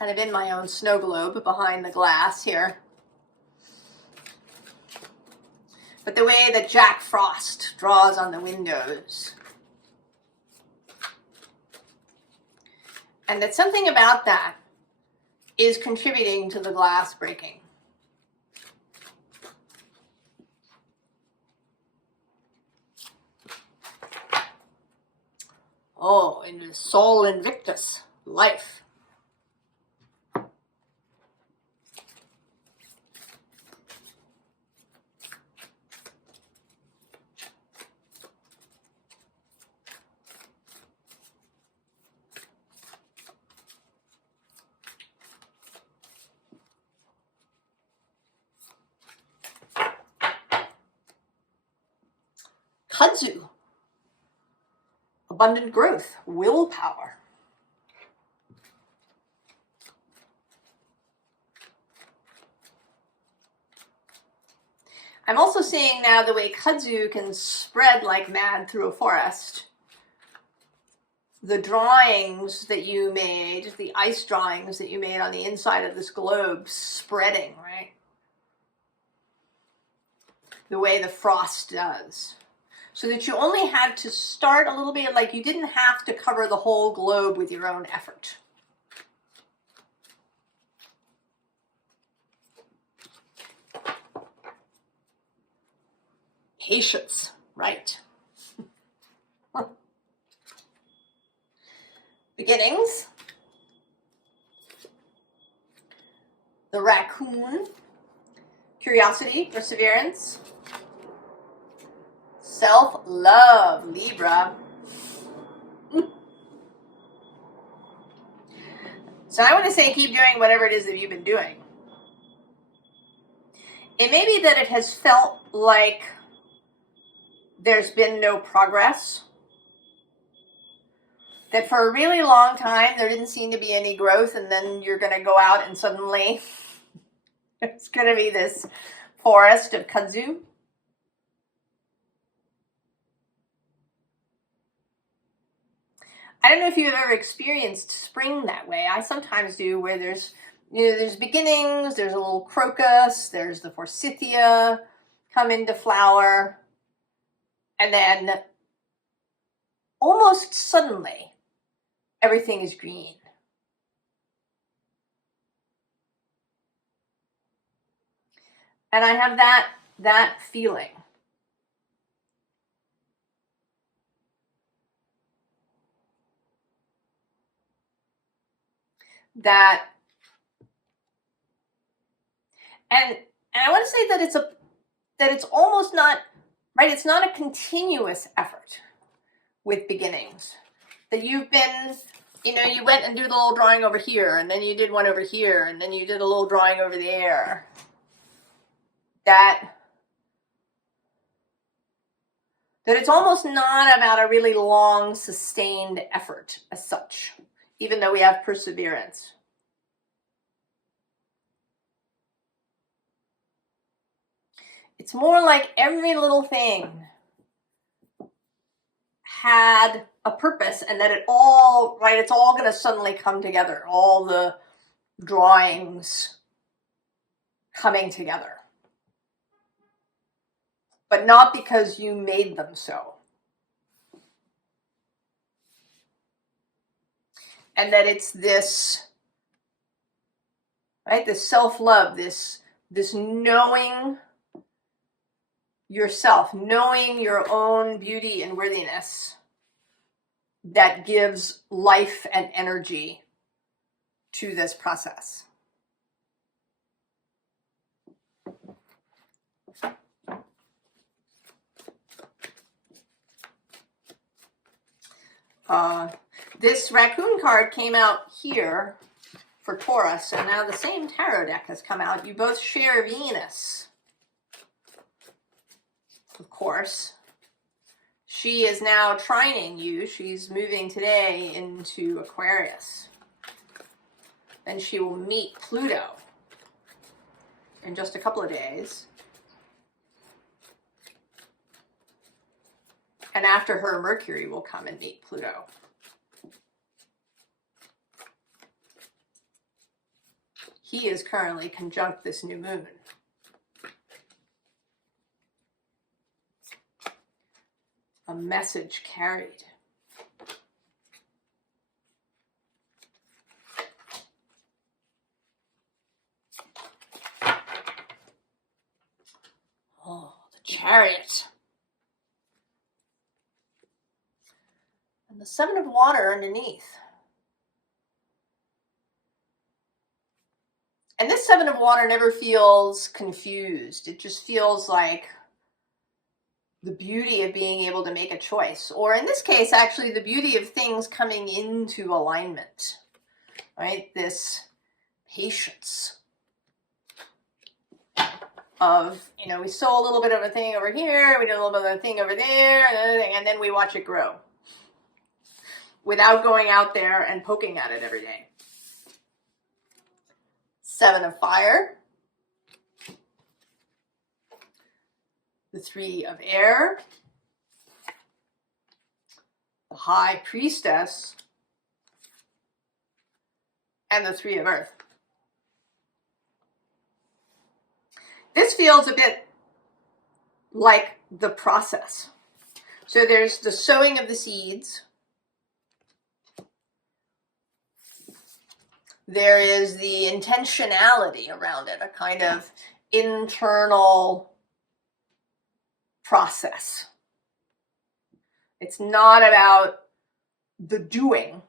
of in my own snow globe behind the glass here. But the way that Jack Frost draws on the windows. And that something about that is contributing to the glass breaking. Oh, in the Sol Invictus, life. Kudzu. Abundant growth, willpower. I'm also seeing now the way kudzu can spread like mad through a forest. The drawings that you made, the ice drawings that you made on the inside of this globe spreading, right? The way the frost does. So that you only had to start a little bit, like you didn't have to cover the whole globe with your own effort. Patience, right? Beginnings. The raccoon. Curiosity, perseverance. Self-love, Libra. So I want to say keep doing whatever it is that you've been doing. It may be that it has felt like there's been no progress. That for a really long time there didn't seem to be any growth, and then you're going to go out and suddenly It's going to be this forest of kudzu. I don't know if you've ever experienced spring that way. I sometimes do, where there's, there's beginnings, there's a little crocus, there's the forsythia come into flower, and then almost suddenly everything is green. And I have that feeling. That, and I want to say that it's almost not, right? It's not a continuous effort with beginnings. That you've been, you went and do the little drawing over here, and then you did one over here, and then you did a little drawing over there. That it's almost not about a really long, sustained effort as such, even though we have perseverance. It's more like every little thing had a purpose, and that it's all going to suddenly come together. All the drawings coming together. But not because you made them so. And that it's this, right, this self-love, this knowing yourself, knowing your own beauty and worthiness, that gives life and energy to this process. This raccoon card came out here for Taurus, and now the same tarot deck has come out. You both share Venus, of course. She is now trining you. She's moving today into Aquarius. Then she will meet Pluto in just a couple of days. And after her, Mercury will come and meet Pluto. He is currently conjunct this new moon. A message carried. Oh, the Chariot. And the Seven of Water underneath. And this Seven of Water never feels confused. It just feels like the beauty of being able to make a choice. Or in this case, actually, the beauty of things coming into alignment. Right? This patience of, we sow a little bit of a thing over here, we do a little bit of a thing over there, and then we watch it grow. Without going out there and poking at it every day. Seven of Fire. The Three of Air. The High Priestess. And the Three of Earth. This feels a bit like the process. So there's the sowing of the seeds. There is the intentionality around it, a kind of internal process. It's not about the doing,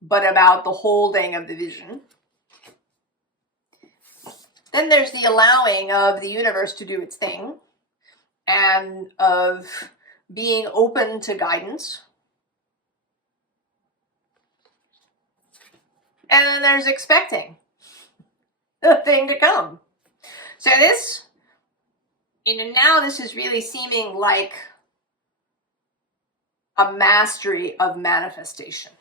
but about the holding of the vision. Then there's the allowing of the universe to do its thing, and of being open to guidance. And then there's expecting the thing to come. So this, now this is really seeming like a mastery of manifestation.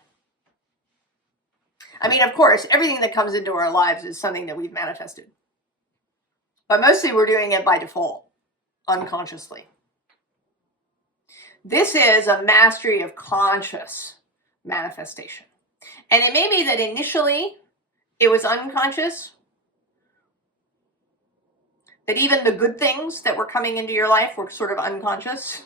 I mean, of course, everything that comes into our lives is something that we've manifested. But mostly we're doing it by default, unconsciously. This is a mastery of conscious manifestation. And it may be that initially it was unconscious, that even the good things that were coming into your life were sort of unconscious.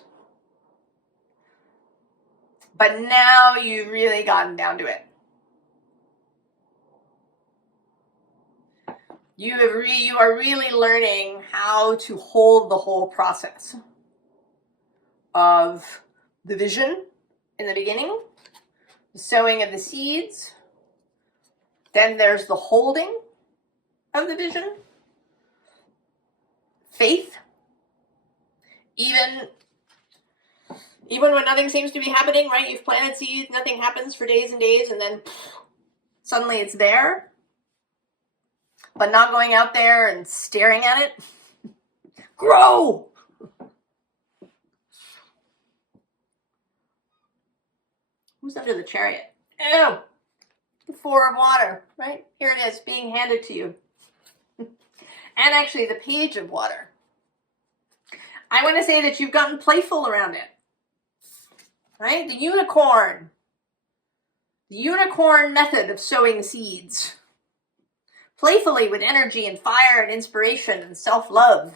But now you've really gotten down to it. You are really learning how to hold the whole process of the vision in the beginning, the sowing of the seeds, then there's the holding of the vision, faith, even when nothing seems to be happening, right? You've planted seeds, nothing happens for days and days, and then suddenly it's there. But not going out there and staring at it. Grow! Who's under the Chariot? Ew! The Four of Water, right? Here it is, being handed to you. And actually the Page of Water. I want to say that you've gotten playful around it. Right? The unicorn. The unicorn method of sowing seeds. Playfully with energy and fire and inspiration and self-love.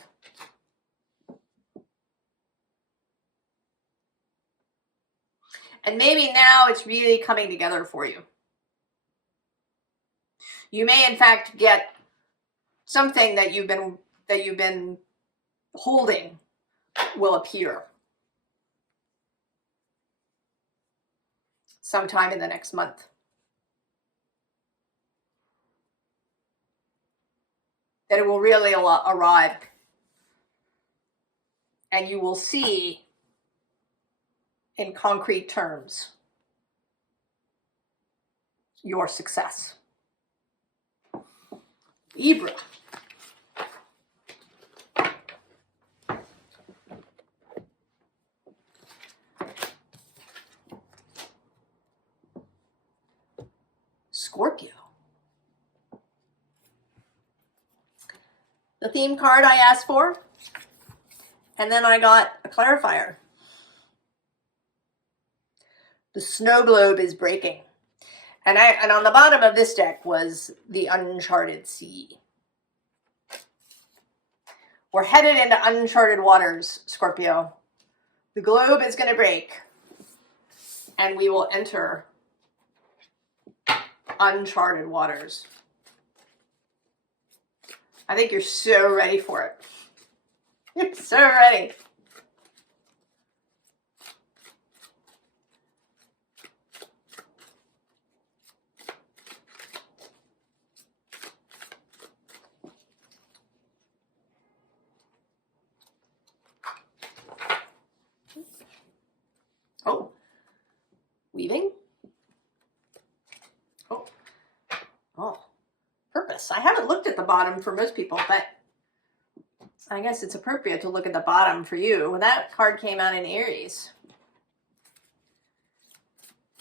And maybe now it's really coming together for you. You may in fact get something that you've been holding will appear sometime in the next month. That it will really arrive, and you will see in concrete terms your success. Libra. Scorpio. The theme card I asked for, and then I got a clarifier. The snow globe is breaking. And on the bottom of this deck was the uncharted sea. We're headed into uncharted waters, Scorpio. The globe is going to break, and we will enter uncharted waters. I think you're so ready for it. You're so ready. Oh, weaving. Oh, purpose. I haven't looked at the bottom for most people, but I guess it's appropriate to look at the bottom for you. Well, that card came out in Aries.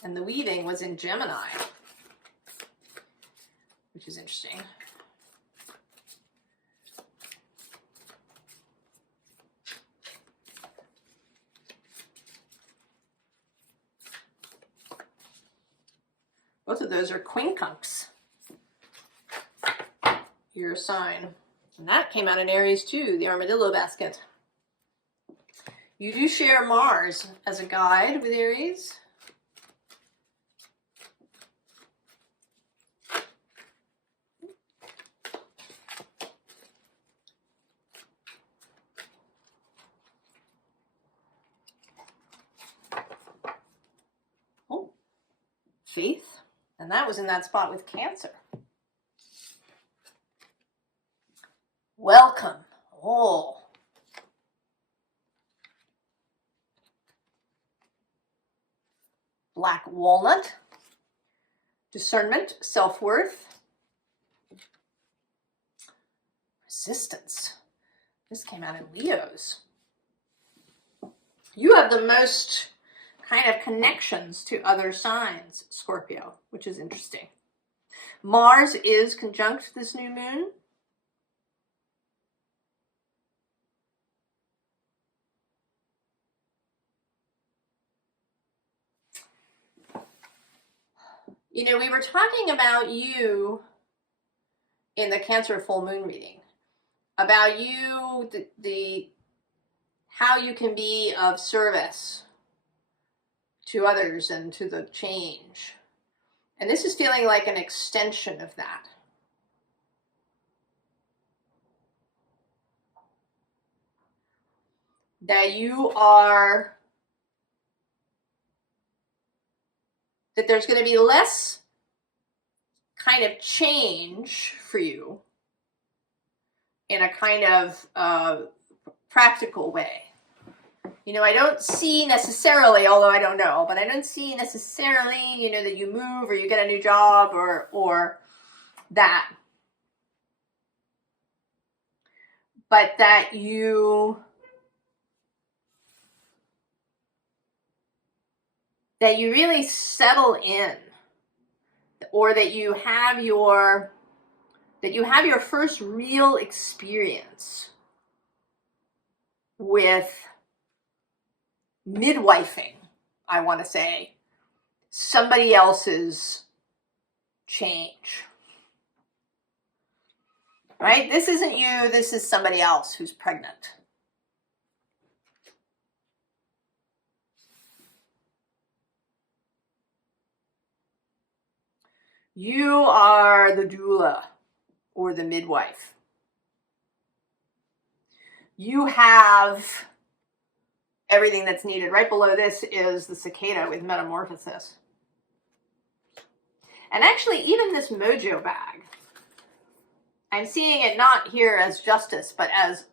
And the weaving was in Gemini, which is interesting. Both of those are quincunx, your sign. And that came out in Aries too, the armadillo basket. You do share Mars as a guide with Aries. Oh, faith. And that was in that spot with Cancer. Welcome. Oh. Black walnut. Discernment, self-worth. Resistance. This came out in Leos. You have the most kind of connections to other signs, Scorpio, which is interesting. Mars is conjunct this new moon. You know, we were talking about you in the Cancer full moon reading, about you, the how you can be of service to others and to the change. And this is feeling like an extension of that. That you are, that there's going to be less kind of change for you in a kind of practical way. You know, I don't see necessarily, although I don't know, but I don't see necessarily, you know, that you move or you get a new job or that. But that you really settle in, or that you have your first real experience with midwifing, I want to say, somebody else's change. Right? This isn't you, this is somebody else who's pregnant. You are the doula or the midwife. You have everything that's needed. Right below this is the cicada with metamorphosis. And actually, even this mojo bag, I'm seeing it not here as justice, but as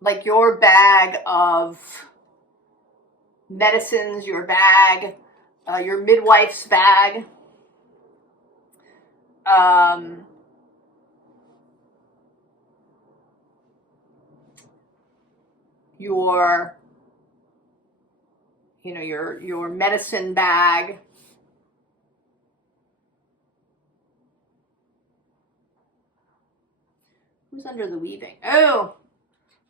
like your bag of medicines, your bag, your midwife's bag. Your medicine bag. Who's under the weaving? Oh,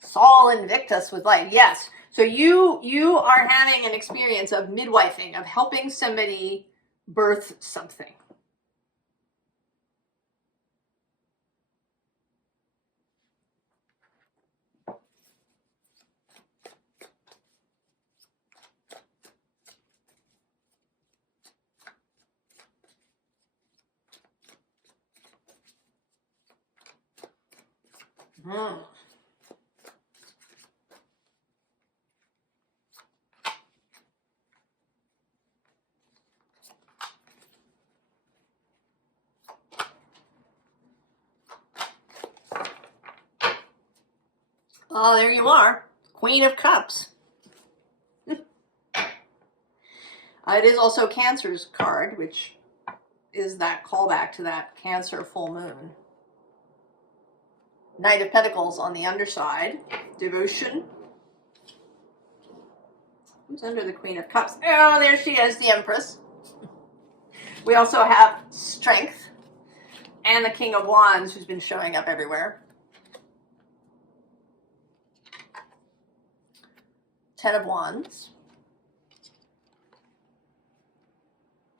Sol Invictus with light. Yes. So you are having an experience of midwifing, of helping somebody birth something. Oh, there you are. Queen of Cups. It is also Cancer's card, which is that callback to that Cancer full moon. Knight of Pentacles on the underside. Devotion. Who's under the Queen of Cups? Oh, there she is, the Empress. We also have Strength and the King of Wands, who's been showing up everywhere. Ten of Wands.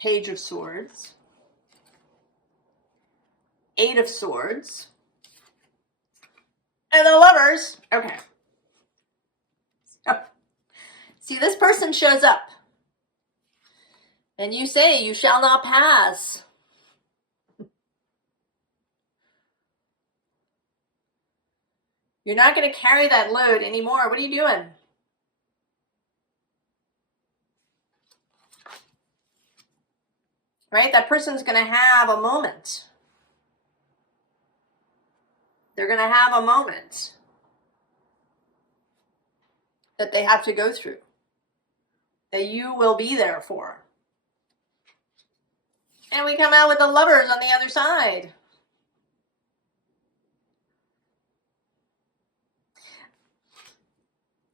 Page of Swords. Eight of Swords. And the Lovers. Okay. See, this person shows up. And you say, you shall not pass. You're not going to carry that load anymore. What are you doing? Right? That person's going to have a moment. They're going to have a moment that they have to go through, that you will be there for. And we come out with the Lovers on the other side.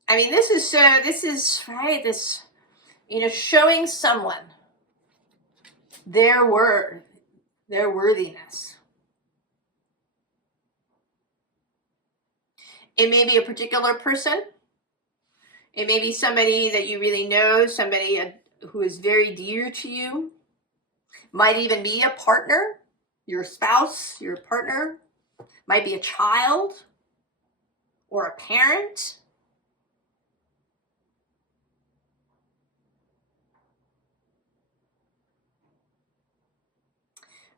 I mean, this is right, this, showing someone their worthiness. It may be a particular person. It may be somebody that you really know, somebody who is very dear to you. Might even be a partner, your spouse, your partner. Might be a child or a parent.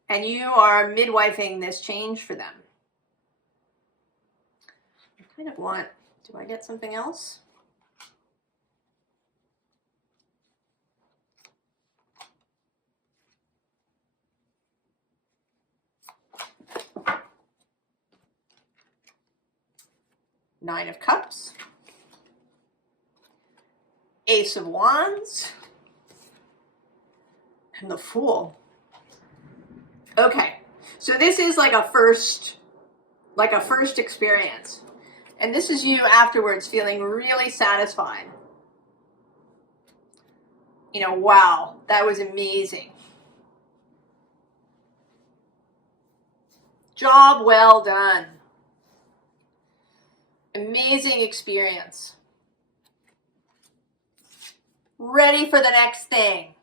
And you are midwifing this change for them. I kind of want, do I get something else? Nine of Cups. Ace of Wands. And the Fool. Okay, so this is like a first experience. And this is you afterwards feeling really satisfied. You know, wow, that was amazing. Job well done. Amazing experience. Ready for the next thing.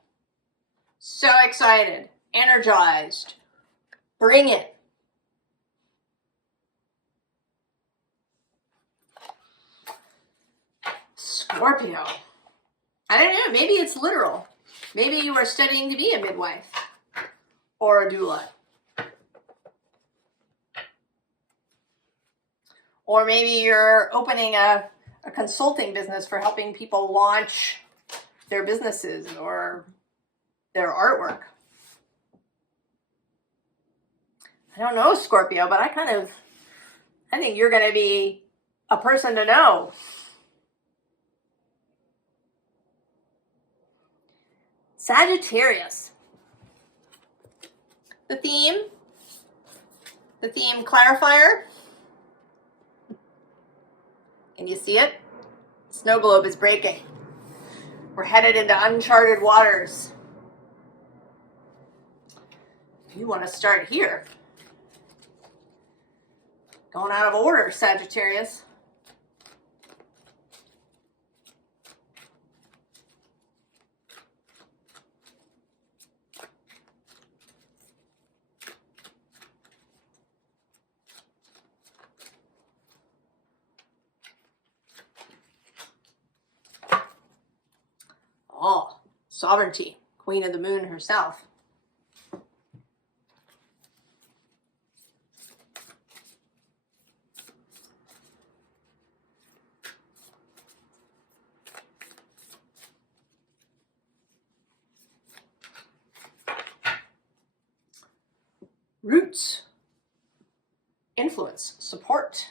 So excited, energized. Bring it. Scorpio. I don't know, maybe it's literal. Maybe you are studying to be a midwife or a doula. Or maybe you're opening a consulting business for helping people launch their businesses or their artwork. I don't know, Scorpio, but I think you're going to be a person to know. Sagittarius. The theme clarifier. Can you see it? Snow globe is breaking. We're headed into uncharted waters. You want to start here. Going out of order, Sagittarius. Oh, sovereignty, Queen of the Moon herself. Roots, influence, support.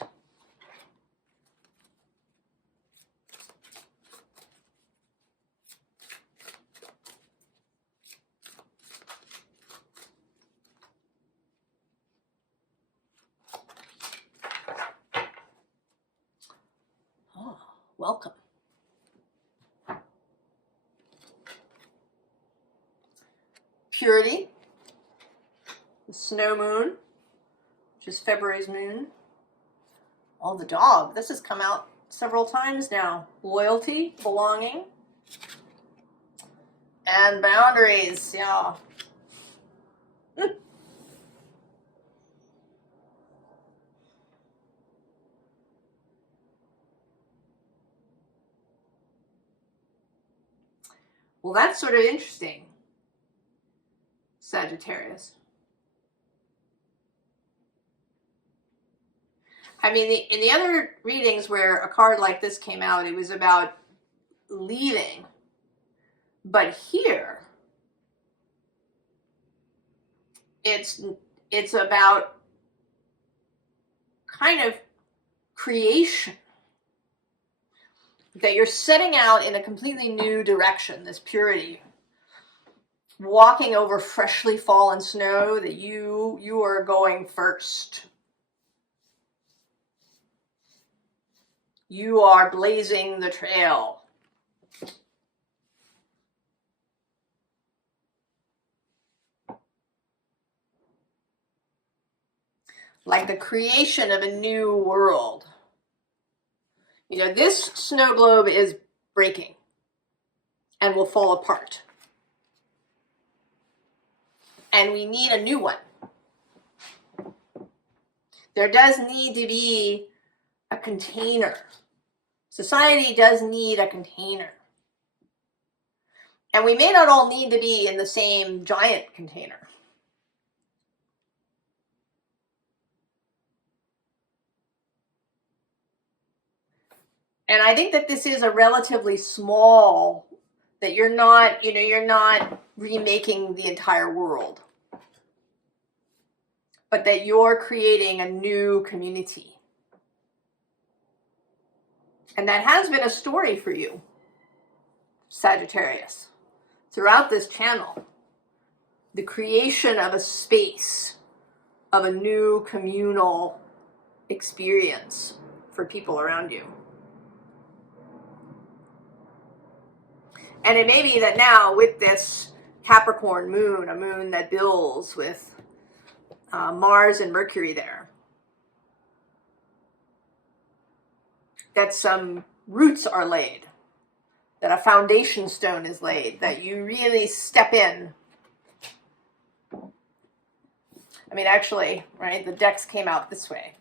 Oh, welcome. Purity. The snow moon, which is February's moon. Oh, the dog. This has come out several times now. Loyalty, belonging, and boundaries. Yeah. Well, that's sort of interesting, Sagittarius. I mean, in the other readings where a card like this came out, it was about leaving. But here, it's about kind of creation. That you're setting out in a completely new direction, this purity. Walking over freshly fallen snow, that you are going first. You are blazing the trail. Like the creation of a new world. You know, this snow globe is breaking and will fall apart. and we need a new one. There does need to be a container. Society does need a container. And we may not all need to be in the same giant container. And I think that this is a relatively small, that you're not, you're not remaking the entire world, but that you're creating a new community. And that has been a story for you, Sagittarius, throughout this channel. The creation of a space, of a new communal experience for people around you. And it may be that now with this Capricorn moon, a moon that builds with Mars and Mercury there, that some roots are laid, that a foundation stone is laid, that you really step in. I mean, actually, right, the decks came out this way.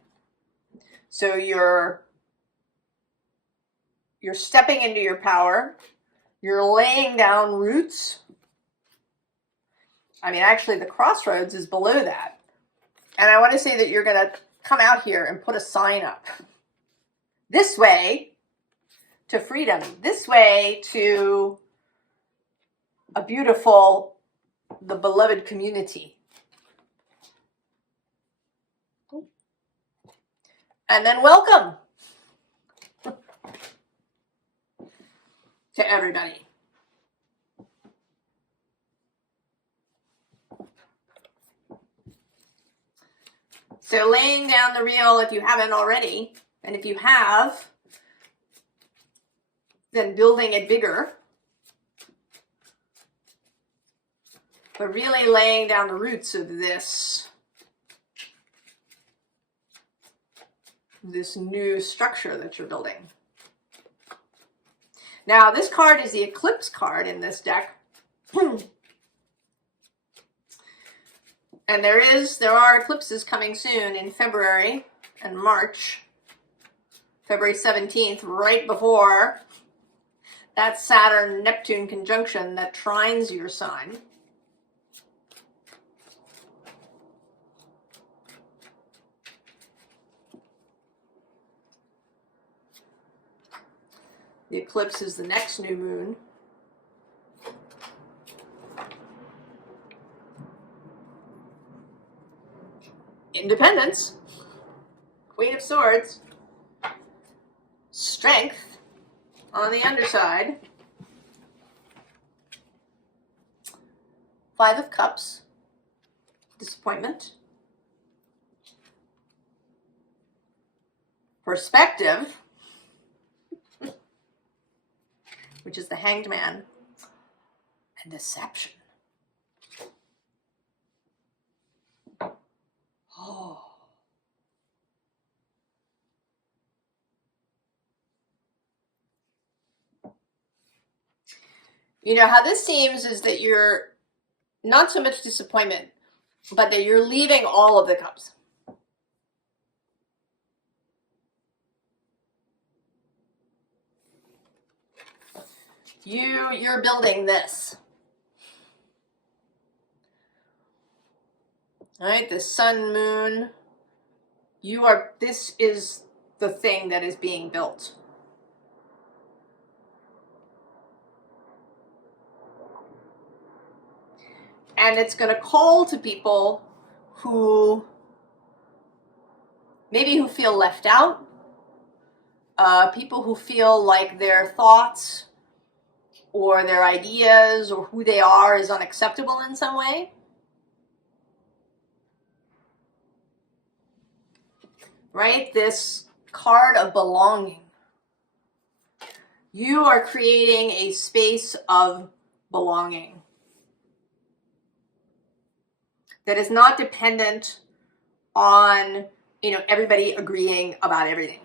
So you're stepping into your power. You're laying down roots. I mean, actually, the crossroads is below that. And I want to say that you're going to come out here and put a sign up. This way to freedom. This way to a beautiful, the beloved community. And then welcome to everybody. So laying down the reel if you haven't already, and if you have, then building it bigger. But really laying down the roots of this new structure that you're building. Now, this card is the Eclipse card in this deck. And there are eclipses coming soon in February and March. February 17th, right before that Saturn-Neptune conjunction that trines your sign. The eclipse is the next new moon. Independence, Queen of Swords, strength on the underside, Five of Cups, disappointment, perspective, which is the Hanged Man, and deception. Oh. You know, how this seems is that you're not so much disappointment, but that you're leaving all of the cups. You're building this. All right, the sun, moon. This is the thing that is being built. And it's going to call to people who feel left out, people who feel like their thoughts or their ideas or who they are is unacceptable in some way. Right? This card of belonging. You are creating a space of belonging that is not dependent on, everybody agreeing about everything.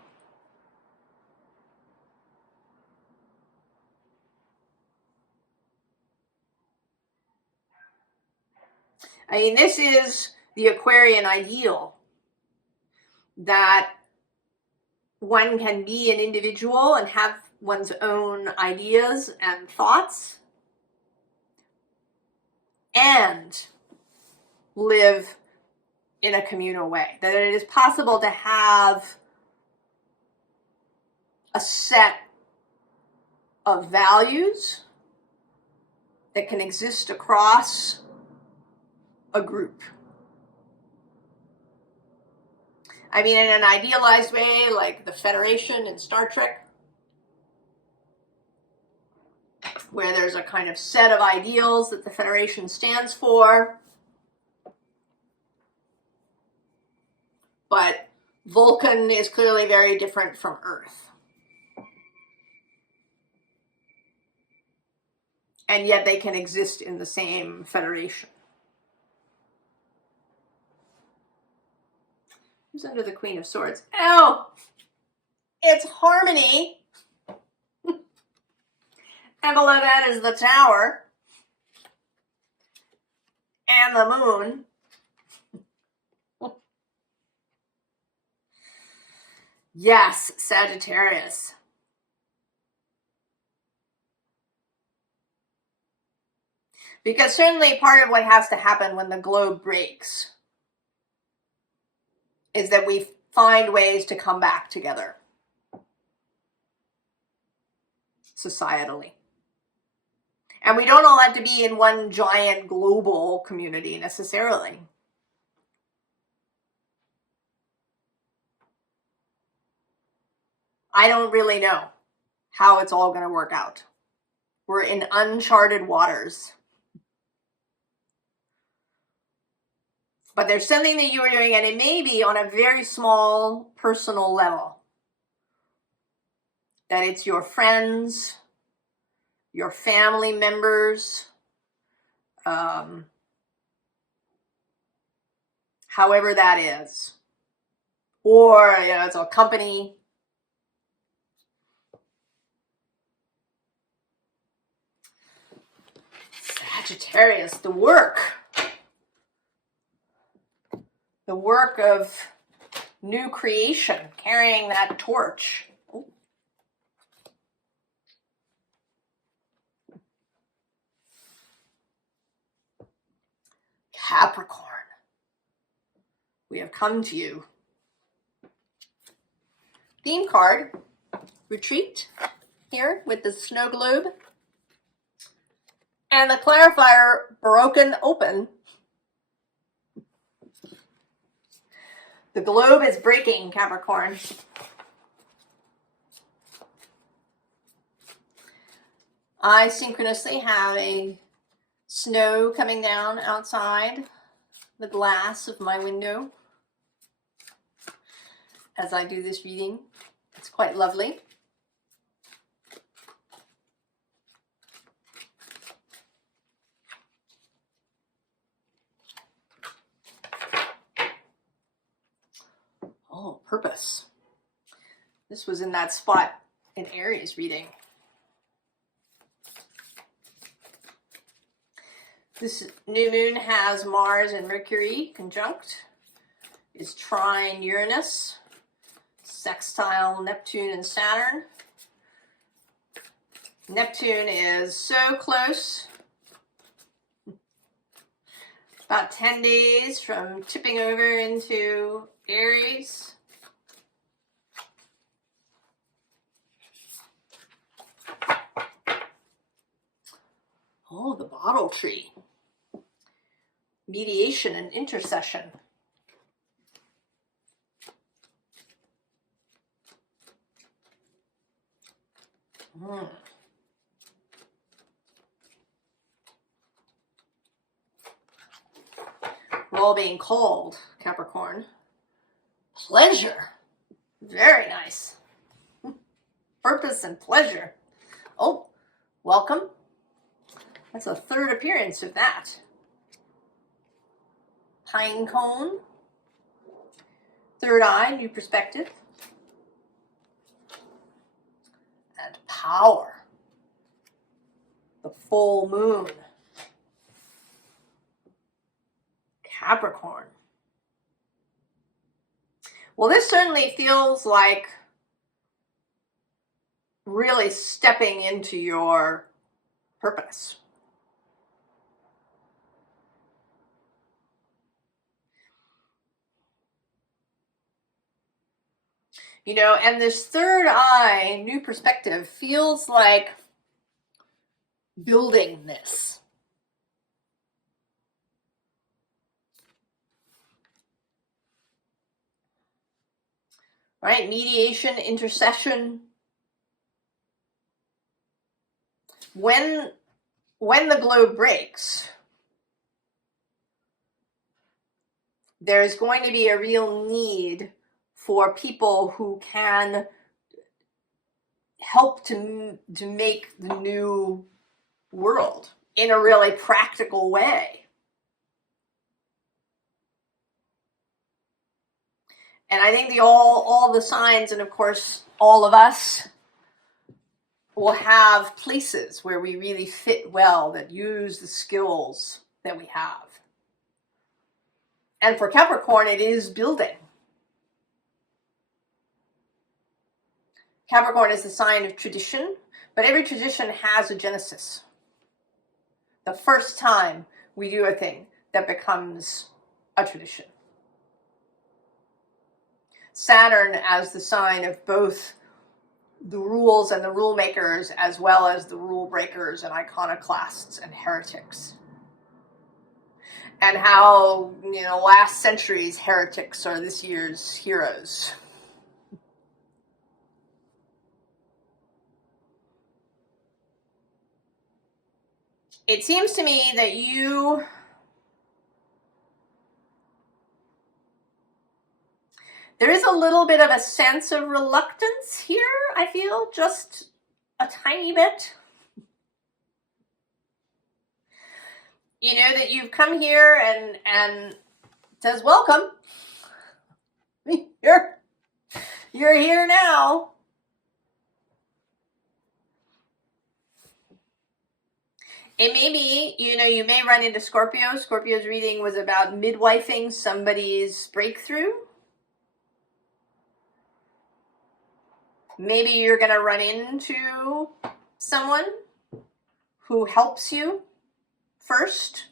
I mean, this is the Aquarian ideal, that one can be an individual and have one's own ideas and thoughts and live in a communal way. That it is possible to have a set of values that can exist across a group. I mean, in an idealized way, like the Federation in Star Trek, where there's a kind of set of ideals that the Federation stands for. But Vulcan is clearly very different from Earth. And yet they can exist in the same Federation. Who's under the Queen of Swords? Oh, it's Harmony. And below that is the Tower. And the Moon. Yes, Sagittarius. Because certainly part of what has to happen when the globe breaks is that we find ways to come back together societally. And we don't all have to be in one giant global community necessarily. I don't really know how it's all going to work out. We're in uncharted waters. But there's something that you are doing, and it may be on a very small personal level. That it's your friends, your family members, however that is. Or, you know, it's a company. Sagittarius, the work of new creation, carrying that torch. Ooh. Capricorn, we have come to you. Theme card, retreat, here with the snow globe. And the clarifier, broken open. The globe is breaking, Capricorn. I synchronously have a snow coming down outside the glass of my window as I do this reading. It's quite lovely. Oh, purpose. This was in that spot in Aries reading. This new moon has Mars and Mercury conjunct, is trine Uranus, sextile Neptune and Saturn. Neptune is so close, about 10 days from tipping over into Aries. Oh, the bottle tree. Mediation and intercession. We're all being called, Capricorn. Pleasure. Very nice. Purpose and pleasure. Oh, welcome. That's a third appearance of that. Pine cone. Third eye, new perspective. And power. The full moon. Capricorn. Well, this certainly feels like really stepping into your purpose. You know, and this third eye, new perspective, feels like building this. Right? Mediation, intercession. When the globe breaks, there's going to be a real need for people who can help to make the new world in a really practical way. And I think all the signs, and of course all of us, will have places where we really fit well, that use the skills that we have. And for Capricorn, it is building. Capricorn is the sign of tradition, but every tradition has a genesis. The first time we do a thing that becomes a tradition. Saturn as the sign of both the rules and the rule makers, as well as the rule breakers and iconoclasts and heretics. And how, you know, last century's heretics are this year's heroes. It seems to me that there is a little bit of a sense of reluctance here, I feel, just a tiny bit. You know, that you've come here and says, welcome. You're here now. It may be, you know, you may run into Scorpio. Scorpio's reading was about midwifing somebody's breakthrough. Maybe you're going to run into someone who helps you first,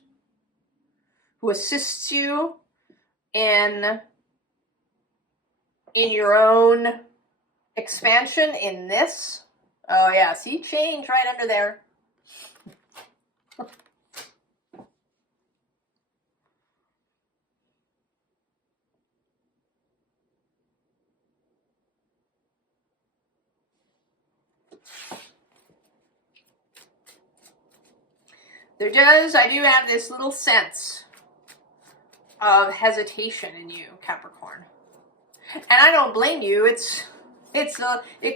who assists you in your own expansion in this. Oh yeah, see, change right under there. I do have this little sense of hesitation in you, Capricorn. And I don't blame you. It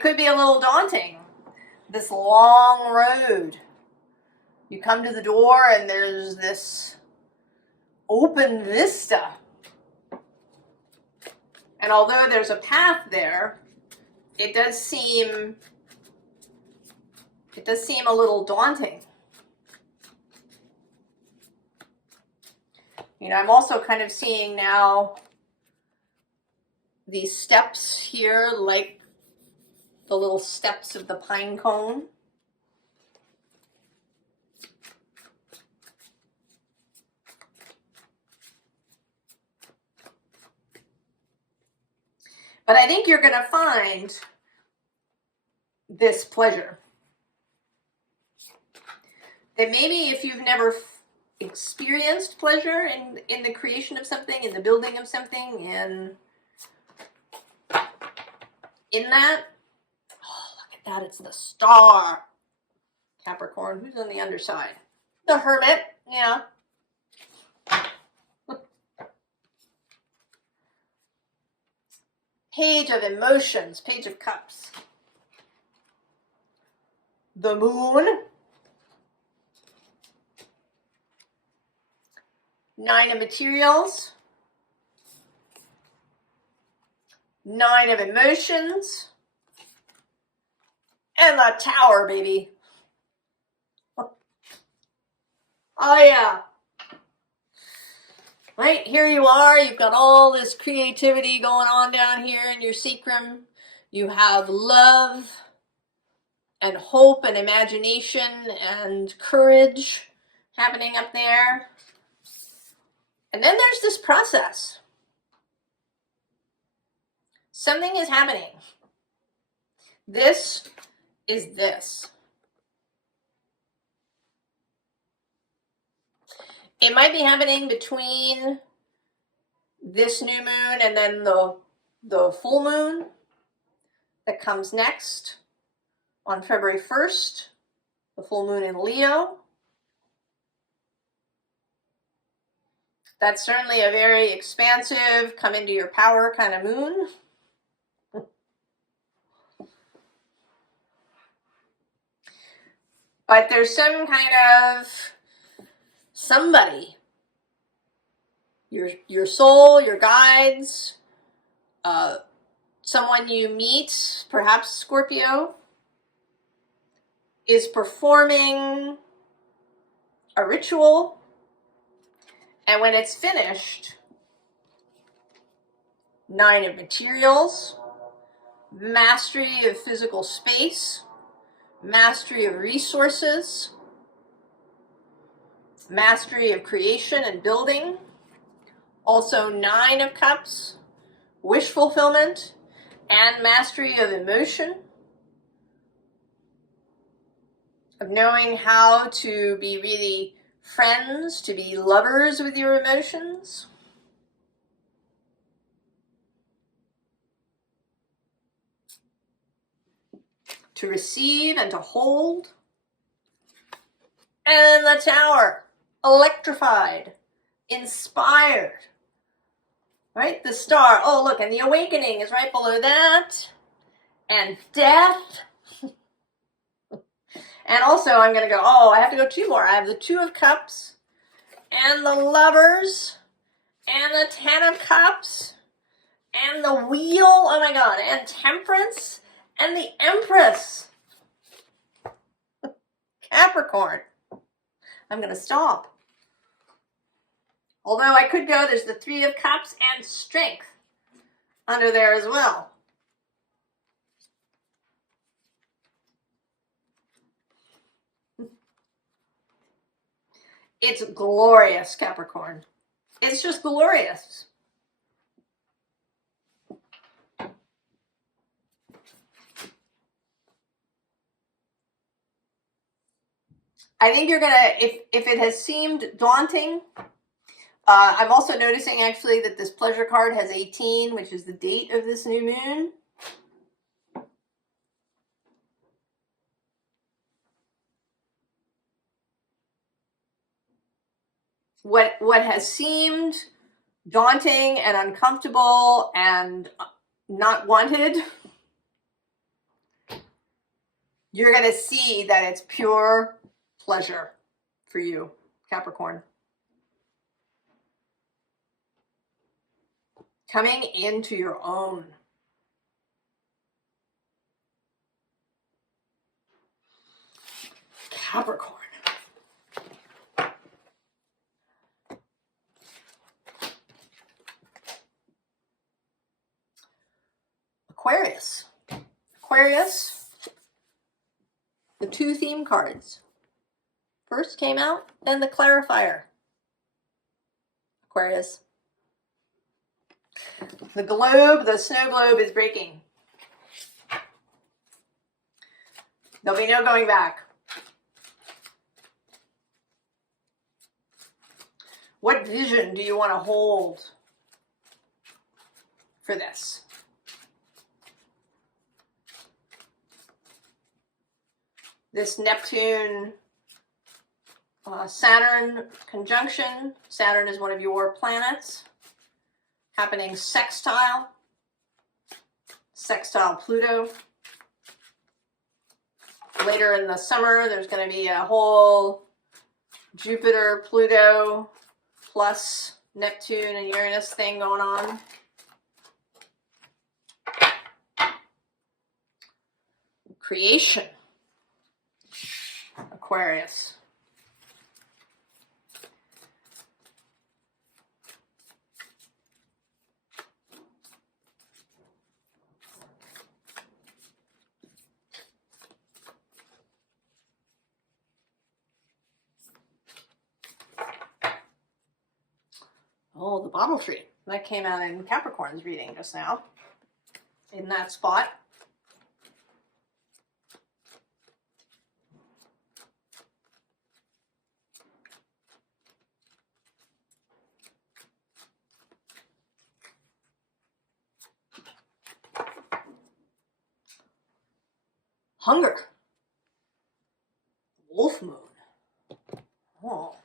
could be a little daunting. This long road. You come to the door and there's this open vista. And although there's a path there, it does seem a little daunting. You know, I'm also kind of seeing now these steps here, like the little steps of the pine cone. But I think you're going to find this pleasure. That maybe if you've never experienced pleasure in the creation of something, in the building of something, in that, oh, look at that, it's the star. Capricorn, who's on the underside? The Hermit, yeah. Page of emotions, Page of Cups. The Moon. Nine of Materials. Nine of Emotions. And the Tower, baby. Oh, yeah. Right, here you are, you've got all this creativity going on down here in your sacrum. You have love and hope and imagination and courage happening up there. And then there's this process. Something is happening. This is this. It might be happening between this new moon and then the full moon that comes next on February 1st, the full moon in Leo. That's certainly a very expansive, come into your power kind of moon. But there's some kind of somebody, your soul, your guides, someone you meet, perhaps Scorpio, is performing a ritual, and when it's finished, 9 of materials, mastery of physical space, mastery of resources, mastery of creation and building, also 9 of cups, wish fulfillment, and mastery of emotion, of knowing how to be really friends, to be lovers with your emotions. To receive and to hold. And the Tower, electrified, inspired. Right? The Star, oh look, and the Awakening is right below that. And Death. And also I'm going to go, I have to go 2 more. I have the 2 of Cups, and the Lovers, and the 10 of Cups, and the Wheel, oh my god, and Temperance, and the Empress. Capricorn. I'm going to stop. Although I could go, there's the 3 of Cups and Strength under there as well. It's glorious, Capricorn. It's just glorious. I think you're gonna, if it has seemed daunting, I'm also noticing actually that this pleasure card has 18, which is the date of this new moon. What has seemed daunting and uncomfortable and not wanted, you're going to see that it's pure pleasure for you, Capricorn. Coming into your own. Capricorn. Aquarius. Aquarius, the 2 theme cards. First came out, then the clarifier. Aquarius. The globe, the snow globe is breaking. There'll be no going back. What vision do you want to hold for this? This Neptune Saturn conjunction. Saturn is one of your planets. Happening sextile Pluto. Later in the summer, there's going to be a whole Jupiter, Pluto, plus Neptune and Uranus thing going on. Creation. Aquarius. Oh, the bottle tree. That came out in Capricorn's reading just now. In that spot. Hunger. Wolf moon. Oh.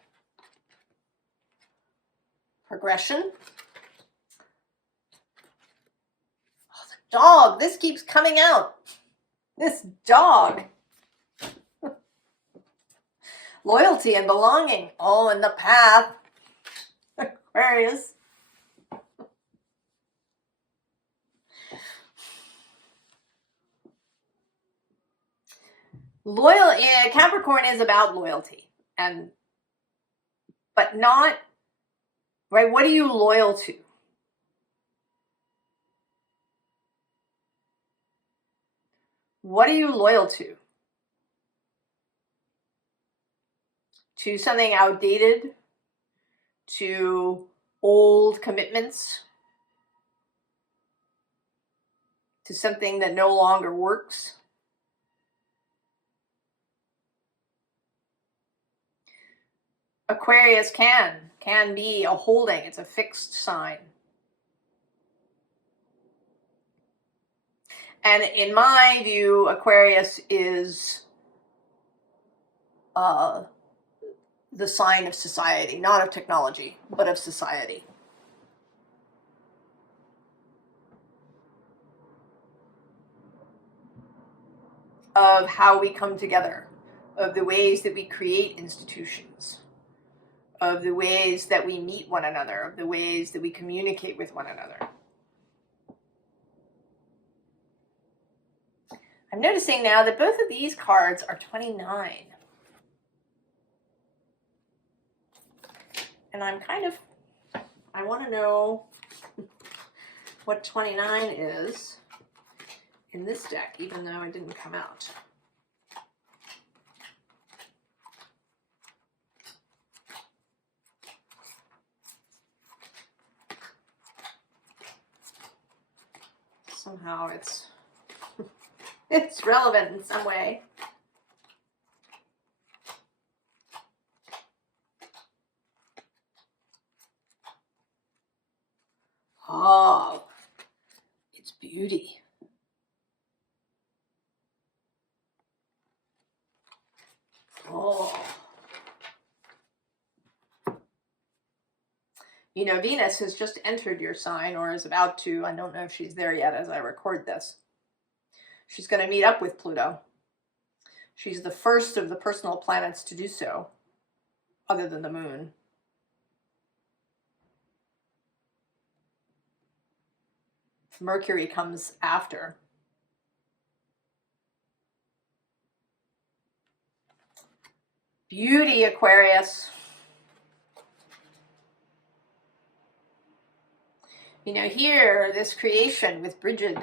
Progression. Oh, the dog. This keeps coming out. This dog. Loyalty and belonging. All in the path. Aquarius. Capricorn is about loyalty, but not, right? What are you loyal to? What are you loyal to? To something outdated? To old commitments? To something that no longer works? Aquarius can be a holding. It's a fixed sign. And in my view, Aquarius is the sign of society, not of technology, but of society. Of how we come together, of the ways that we create institutions, of the ways that we meet one another, of the ways that we communicate with one another. I'm noticing now that both of these cards are 29. And I want to know what 29 is in this deck, even though it didn't come out. Somehow it's relevant in some way. Oh, it's beauty. Oh. You know, Venus has just entered your sign, or is about to. I don't know if she's there yet as I record this. She's going to meet up with Pluto. She's the first of the personal planets to do so, other than the moon. Mercury comes after. Beauty, Aquarius. You know, here, this creation with Bridget,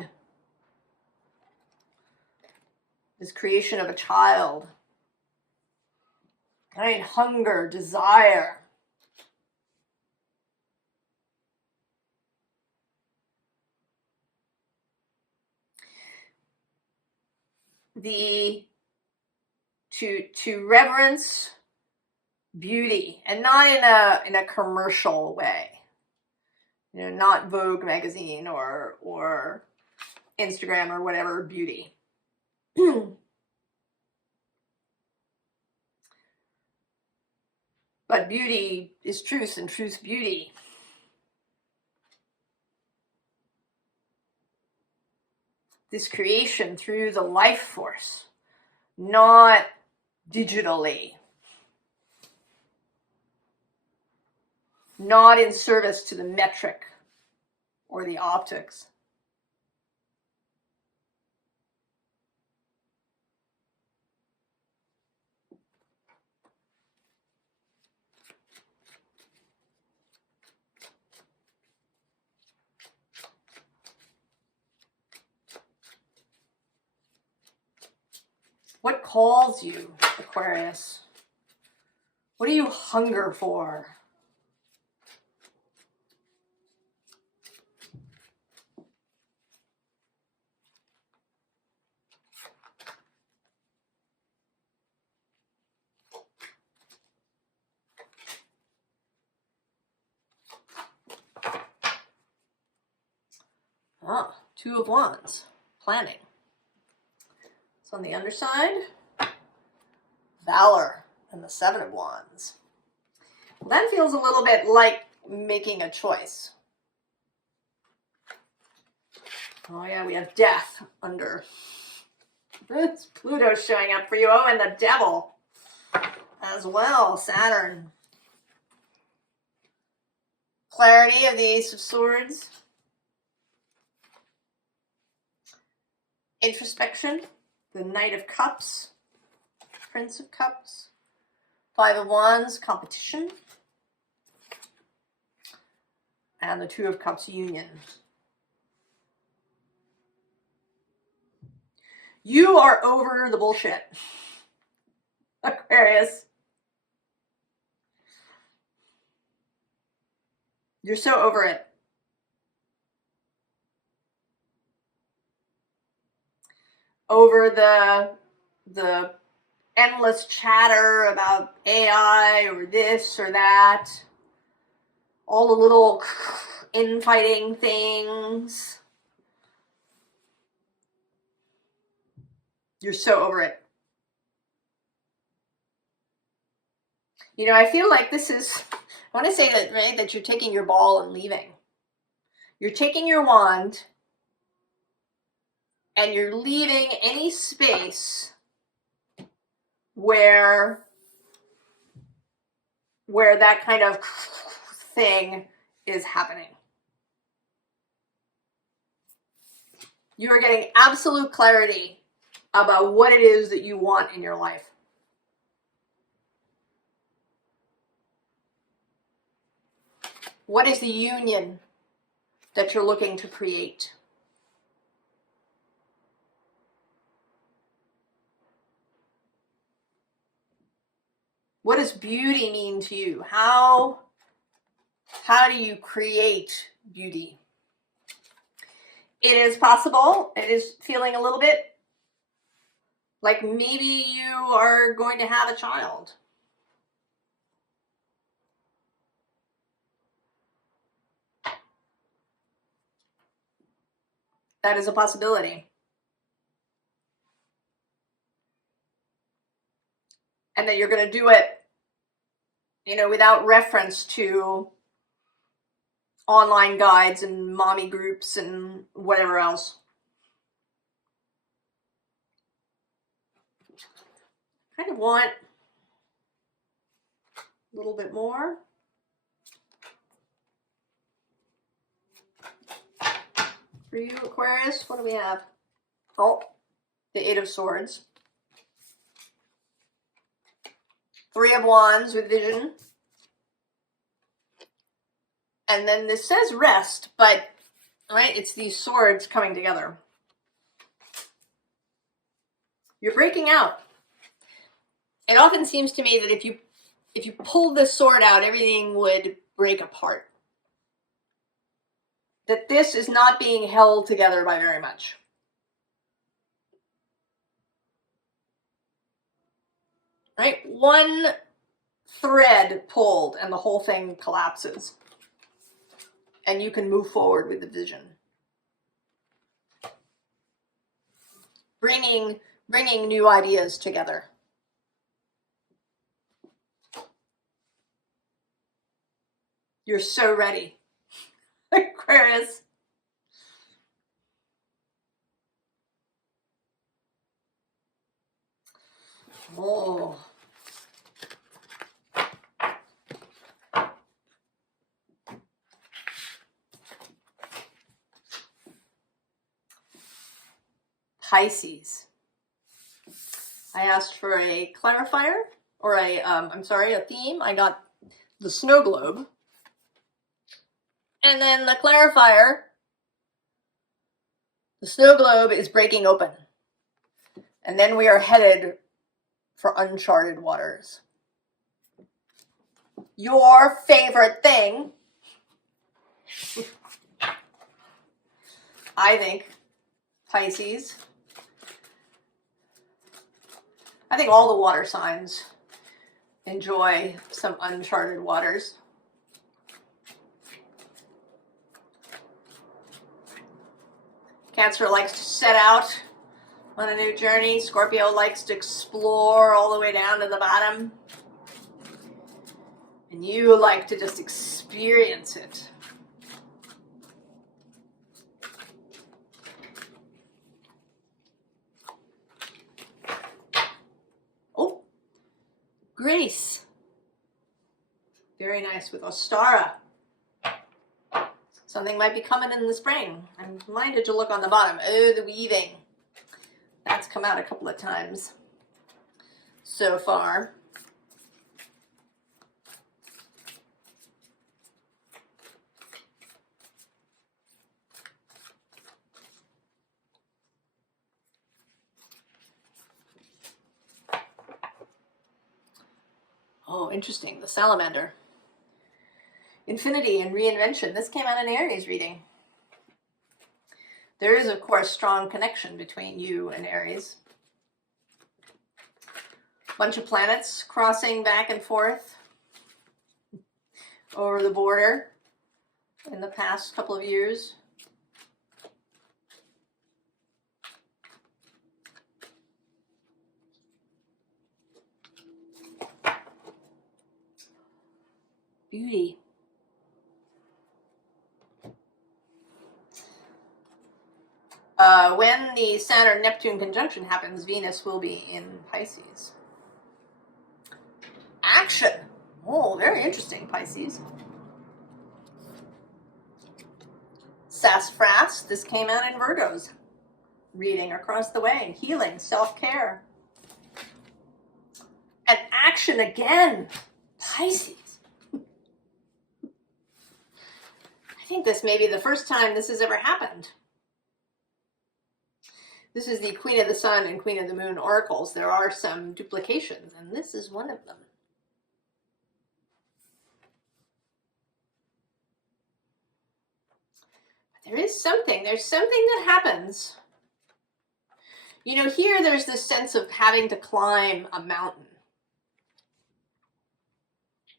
this creation of a child, right? Hunger, desire. To reverence beauty, and not in a commercial way. You know, not Vogue magazine or Instagram or whatever beauty. But beauty is truth, and truth beauty. This creation through the life force, not digitally, not in service to the metric or the optics. What calls you, Aquarius? What do you hunger for? Ah, Two of Wands, planning. So on the underside, Valor and the Seven of Wands. Well, that feels a little bit like making a choice. Oh yeah, we have Death under. It's Pluto showing up for you. Oh, and the Devil as well, Saturn. Clarity of the Ace of Swords. Introspection, the Knight of Cups, Prince of Cups. Five of Wands, competition. And the Two of Cups, union. You are over the bullshit, Aquarius. You're so over it. Over the endless chatter about AI or this or that. All the little infighting things. You're so over it. You know, I feel like this is, I want to say that, right, that you're taking your ball and leaving. You're taking your wand and you're leaving any space where that kind of thing is happening. You are getting absolute clarity about what it is that you want in your life. What is the union that you're looking to create? What does beauty mean to you? How do you create beauty? It is possible. It is feeling a little bit like maybe you are going to have a child. That is a possibility. And that you're going to do it, you know, without reference to online guides and mommy groups and whatever else. Kind of want a little bit more. For you, Aquarius, what do we have? Oh, the Eight of Swords. Three of Wands with vision. And then this says rest, but, right, it's these swords coming together. You're breaking out. It often seems to me that if you pulled this sword out, everything would break apart. That this is not being held together by very much. Right? One thread pulled and the whole thing collapses. And you can move forward with the vision. Bringing new ideas together. You're so ready, Aquarius. Oh. Pisces. I asked for a clarifier, or a theme. I got the snow globe. And then the clarifier, the snow globe is breaking open. And then we are headed for uncharted waters. Your favorite thing, I think, Pisces. I think all the water signs enjoy some uncharted waters. Cancer likes to set out on a new journey. Scorpio likes to explore all the way down to the bottom. And you like to just experience it. Oh, Grace. Very nice with Ostara. Something might be coming in the spring. I'm reminded to look on the bottom. Oh, the weaving. That's come out a couple of times so far. Oh, interesting. The salamander. Infinity and reinvention. This came out in Aries reading. There is, of course, strong connection between you and Aries. Bunch of planets crossing back and forth over the border in the past couple of years. Beauty. When the Saturn-Neptune conjunction happens, Venus will be in Pisces. Action. Oh, very interesting, Pisces. Sassafras. This came out in Virgo's reading across the way. Healing, self-care. And action again. Pisces. I think this may be the first time this has ever happened. This is the Queen of the Sun and Queen of the Moon oracles. There are some duplications, and this is one of them. But there's something that happens. You know, here there's this sense of having to climb a mountain.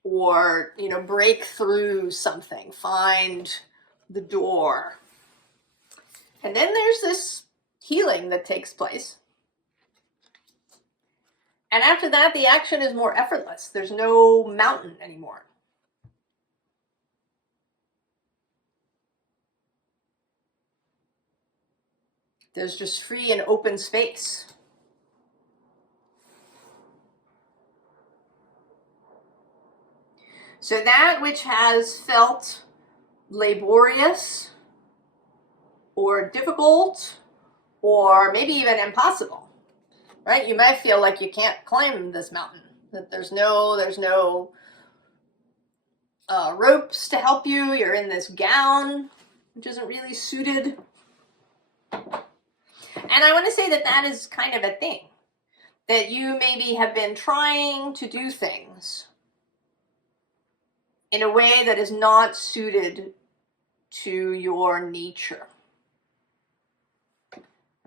Or, you know, break through something, find the door. And then there's this healing that takes place. And after that, the action is more effortless. There's no mountain anymore. There's just free and open space. So that which has felt laborious or difficult or maybe even impossible, right? You might feel like you can't climb this mountain, that there's no ropes to help you. You're in this gown, which isn't really suited. And I want to say that that is kind of a thing, that you maybe have been trying to do things in a way that is not suited to your nature.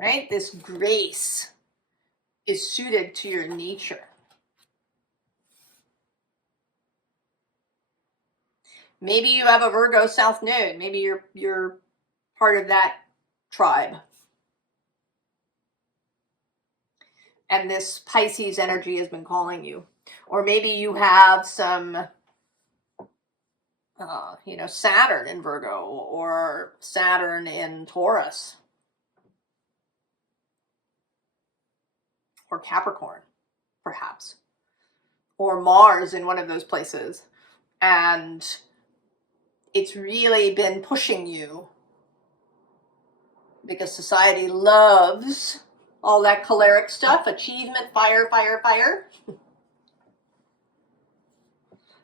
Right? This grace is suited to your nature. Maybe you have a Virgo South Node. Maybe you're part of that tribe. And this Pisces energy has been calling you. Or maybe you have some Saturn in Virgo or Saturn in Taurus or Capricorn, perhaps, or Mars in one of those places. And it's really been pushing you because society loves all that choleric stuff, achievement, fire, fire, fire.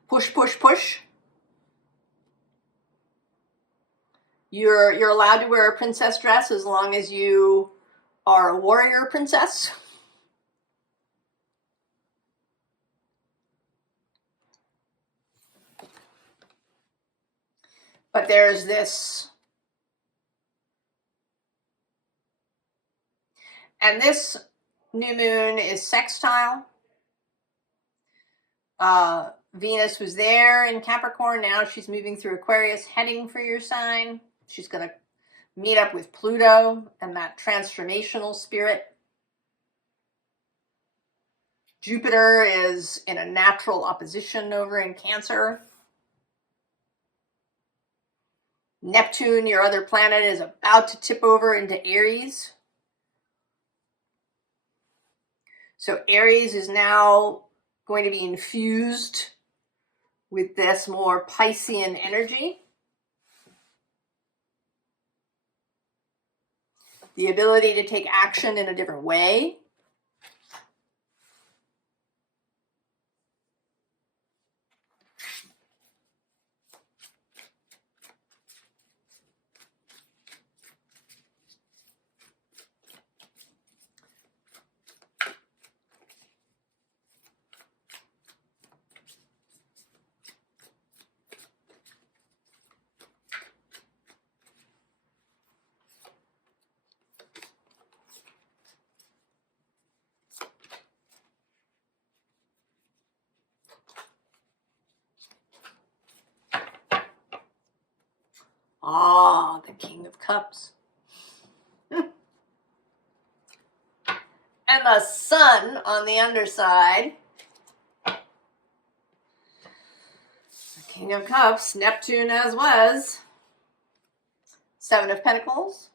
Push, push, push. You're allowed to wear a princess dress as long as you are a warrior princess. But there's this, and this new moon is sextile. Venus was there in Capricorn. Now she's moving through Aquarius, heading for your sign. She's going to meet up with Pluto and that transformational spirit. Jupiter is in a natural opposition over in Cancer. Neptune, your other planet, is about to tip over into Aries. So Aries is now going to be infused with this more Piscean energy. The ability to take action in a different way. Ah, the King of Cups. And the Sun on the underside. The King of Cups, Neptune as was. Seven of Pentacles.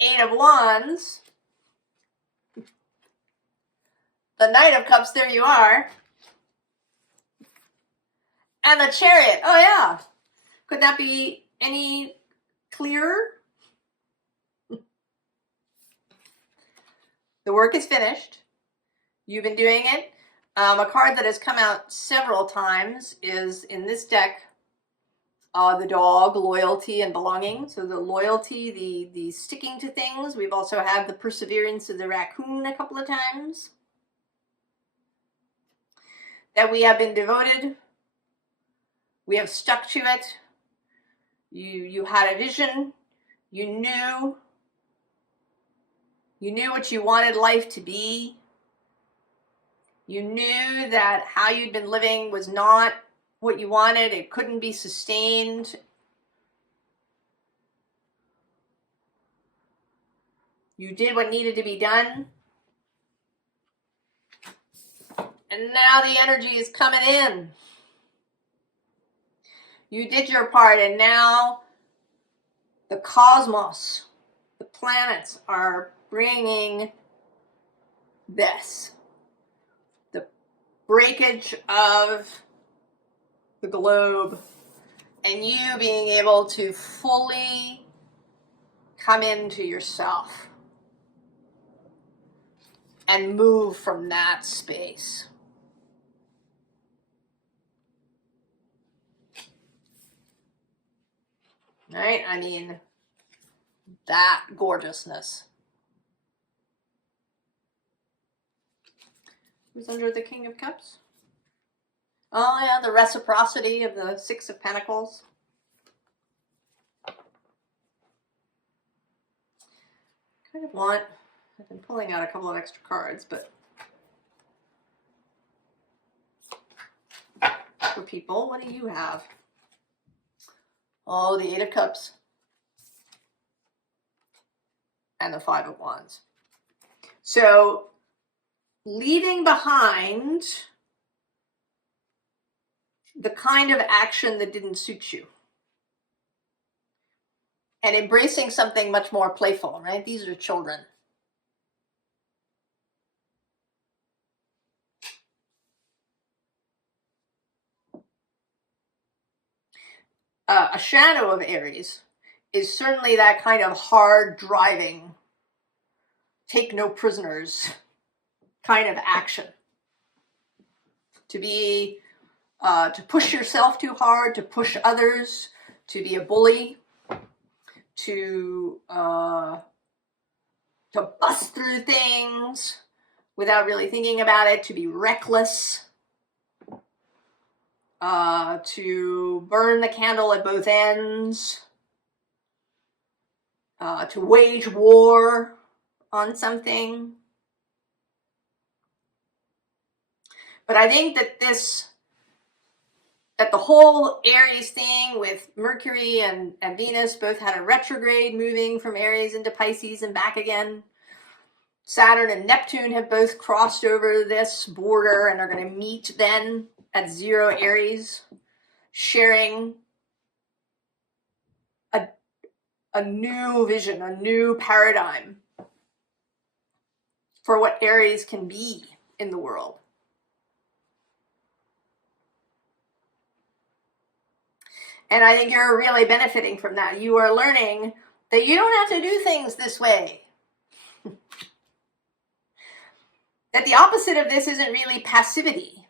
Eight of Wands. The Knight of Cups, there you are. And the Chariot. Oh yeah. Could that be any clearer? The work is finished. You've been doing it. A card that has come out several times is in this deck, the dog, loyalty, and belonging. So the loyalty, the sticking to things. We've also had the perseverance of the raccoon a couple of times. That we have been devoted. We have stuck to it. You had a vision. You knew what you wanted life to be. You knew that how you'd been living was not what you wanted. It couldn't be sustained. You did what needed to be done. And now the energy is coming in. You did your part, and now the cosmos, the planets are bringing this. The breakage of the globe, and you being able to fully come into yourself and move from that space. Right? I mean, that gorgeousness. Who's under the King of Cups? Oh yeah, the reciprocity of the Six of Pentacles. Kind of want, I've been pulling out a couple of extra cards, but for people, what do you have? Oh, the Eight of Cups. And the Five of Wands. So, leaving behind the kind of action that didn't suit you. And embracing something much more playful, right? These are children. A shadow of Aries is certainly that kind of hard driving, take no prisoners kind of action. To be, to push yourself too hard, to push others, to be a bully, to bust through things without really thinking about it, to be reckless, to burn the candle at both ends, to wage war on something. But I think that this that the whole Aries thing with Mercury and Venus both had a retrograde moving from Aries into Pisces and back again. Saturn and Neptune have both crossed over this border and are going to meet then at 0 Aries, sharing a new vision, a new paradigm for what Aries can be in the world. And I think you're really benefiting from that. You are learning that you don't have to do things this way. That the opposite of this isn't really passivity.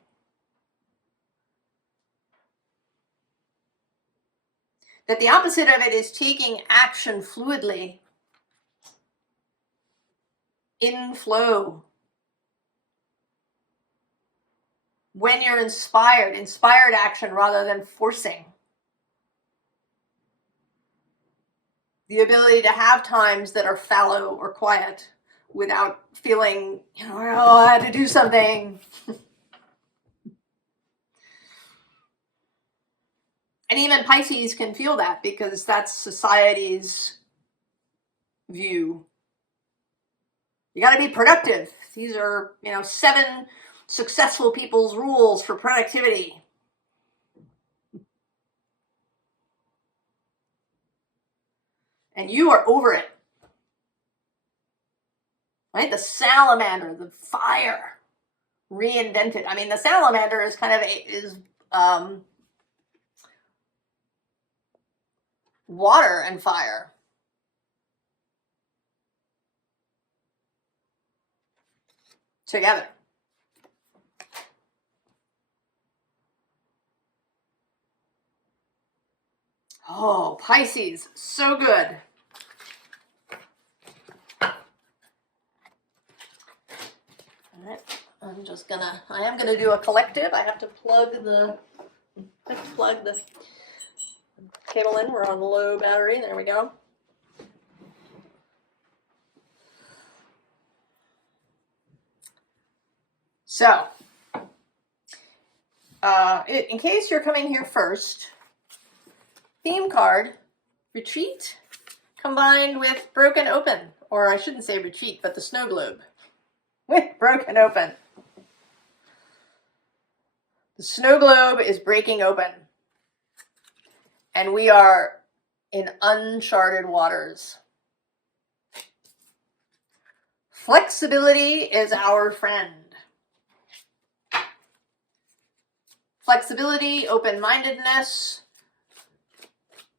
That the opposite of it is taking action fluidly, in flow. When you're inspired action rather than forcing. The ability to have times that are fallow or quiet without feeling, oh, I had to do something. And even Pisces can feel that because that's society's view. You got to be productive. These are, 7 successful people's rules for productivity. And you are over it. Right? The salamander, the fire, reinvented. I mean, the salamander is kind of water and fire. Together. Oh, Pisces, so good. All right, I am gonna do a collective. I have to plug the cable in. We're on low battery. There we go. So, in case you're coming here first, theme card, retreat, combined with broken open. Or I shouldn't say retreat, but the snow globe. With broken open. The snow globe is breaking open. And we are in uncharted waters. Flexibility is our friend. Flexibility, open-mindedness,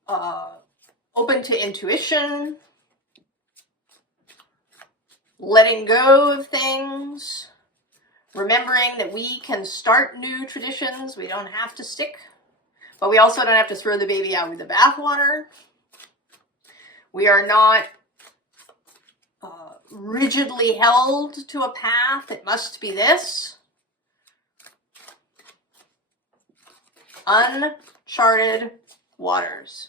open to intuition, letting go of things, remembering that we can start new traditions. We don't have to stick, but we also don't have to throw the baby out with the bathwater. We are not rigidly held to a path. It must be this. Uncharted waters.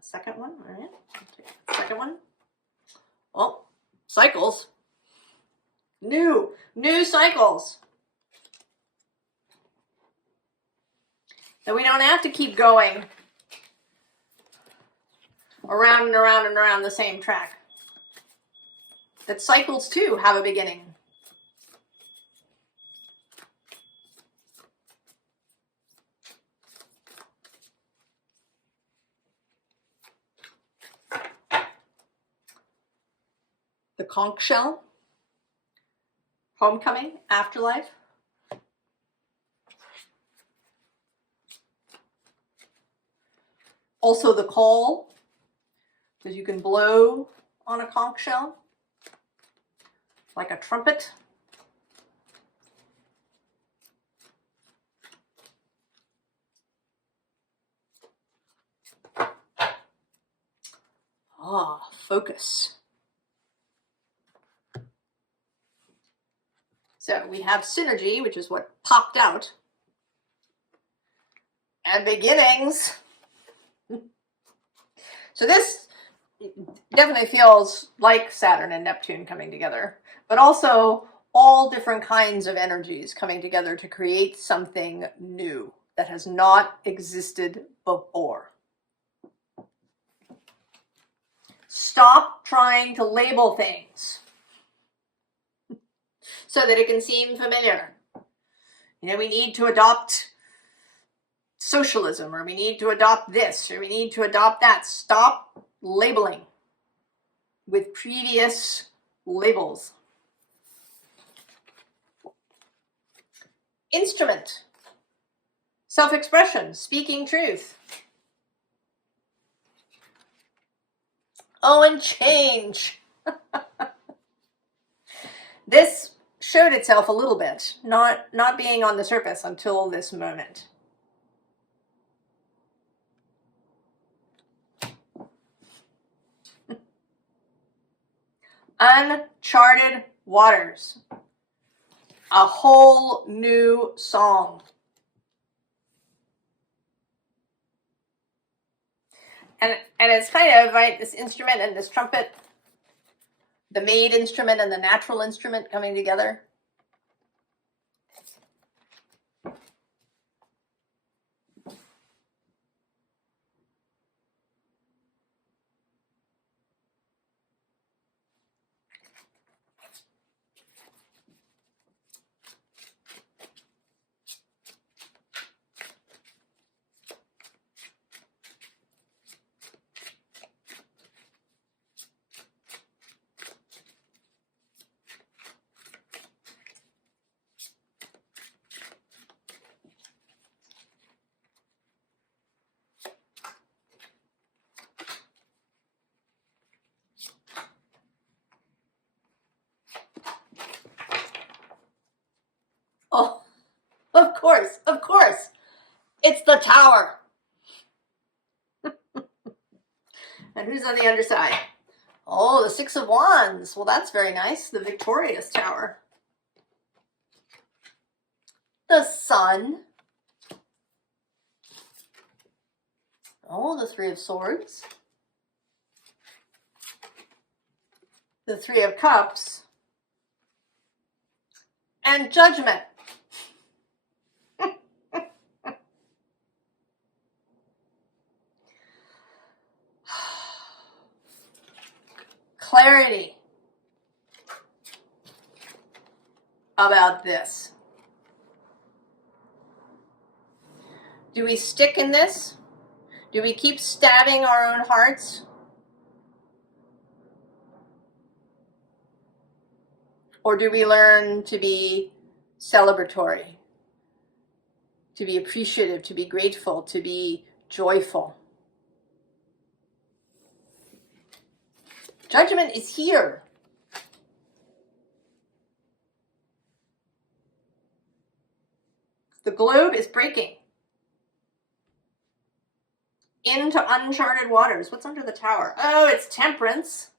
Second one, all right. Second one. Oh, cycles. New cycles. That we don't have to keep going around and around and around the same track. That cycles too have a beginning. The conch shell, homecoming, afterlife. Also the call, because you can blow on a conch shell like a trumpet. Focus. So we have synergy, which is what popped out, and beginnings. So this definitely feels like Saturn and Neptune coming together, but also all different kinds of energies coming together to create something new that has not existed before. Stop trying to label things so that it can seem familiar. You know, we need to adopt socialism, or we need to adopt this, or we need to adopt that. Stop labeling with previous labels. Instrument. Self-expression, speaking truth. Oh, and change. This showed itself a little bit, not being on the surface until this moment. Uncharted waters. A whole new song. And it's kind of, right, this instrument and this trumpet, the made instrument and the natural instrument coming together. Oh, of course, of course. It's the Tower. And who's on the underside? Oh, the Six of Wands. Well, that's very nice. The victorious Tower. The Sun. Oh, the Three of Swords. The Three of Cups. And Judgment. Clarity about this. Do we stick in this? Do we keep stabbing our own hearts? Or do we learn to be celebratory, to be appreciative, to be grateful, to be joyful? Judgment is here. The globe is breaking into uncharted waters. What's under the Tower? Oh, it's Temperance.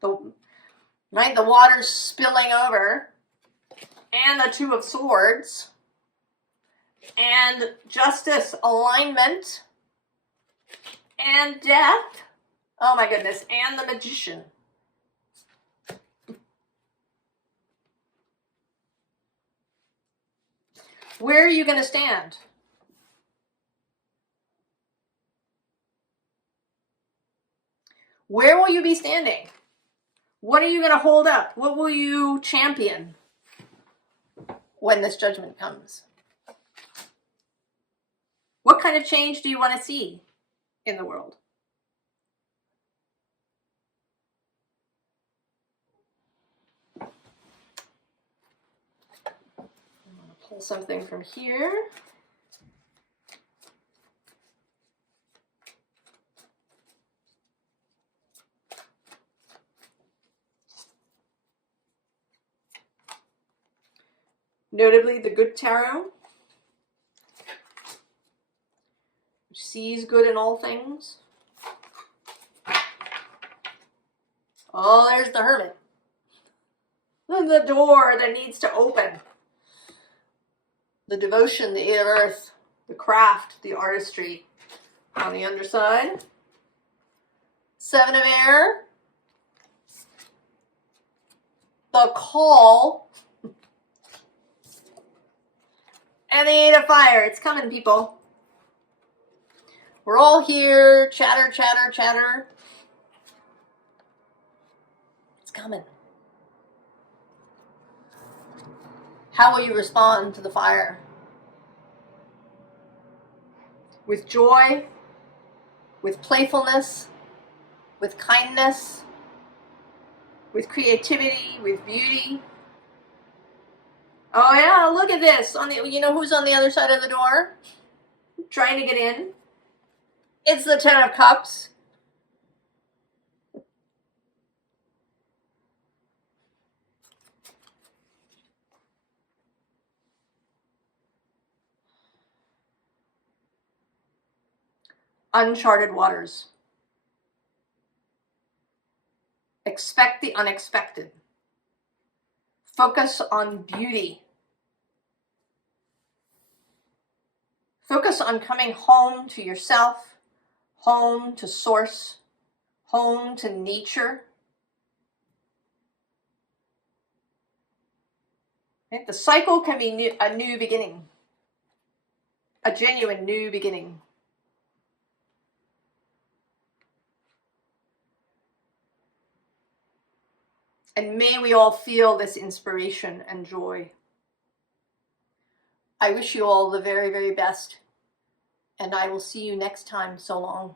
The water's spilling over. And the Two of Swords. And Justice, alignment. And Death. Oh my goodness. And the Magician. Where are you going to stand? Where will you be standing? What are you going to hold up? What will you champion when this judgment comes? What kind of change do you want to see in the world? I'm going to pull something from here. Notably, the Good Tarot, which sees good in all things. Oh, there's the Hermit. The door that needs to open. The devotion, the Eight of Earth, the craft, the artistry on the underside. 7 of Air. The Call. And the 8 of Fire. It's coming, people. We're all here. Chatter, chatter, chatter. It's coming. How will you respond to the fire? With joy, with playfulness, with kindness, with creativity, with beauty. Oh yeah, look at this. You know who's on the other side of the door? Trying to get in. It's the 10 of Cups. Uncharted waters. Expect the unexpected. Focus on beauty. Focus on coming home to yourself, home to source, home to nature. Okay? The cycle can be a new beginning, a genuine new beginning. And may we all feel this inspiration and joy. I wish you all the very, very best. And I will see you next time. So long.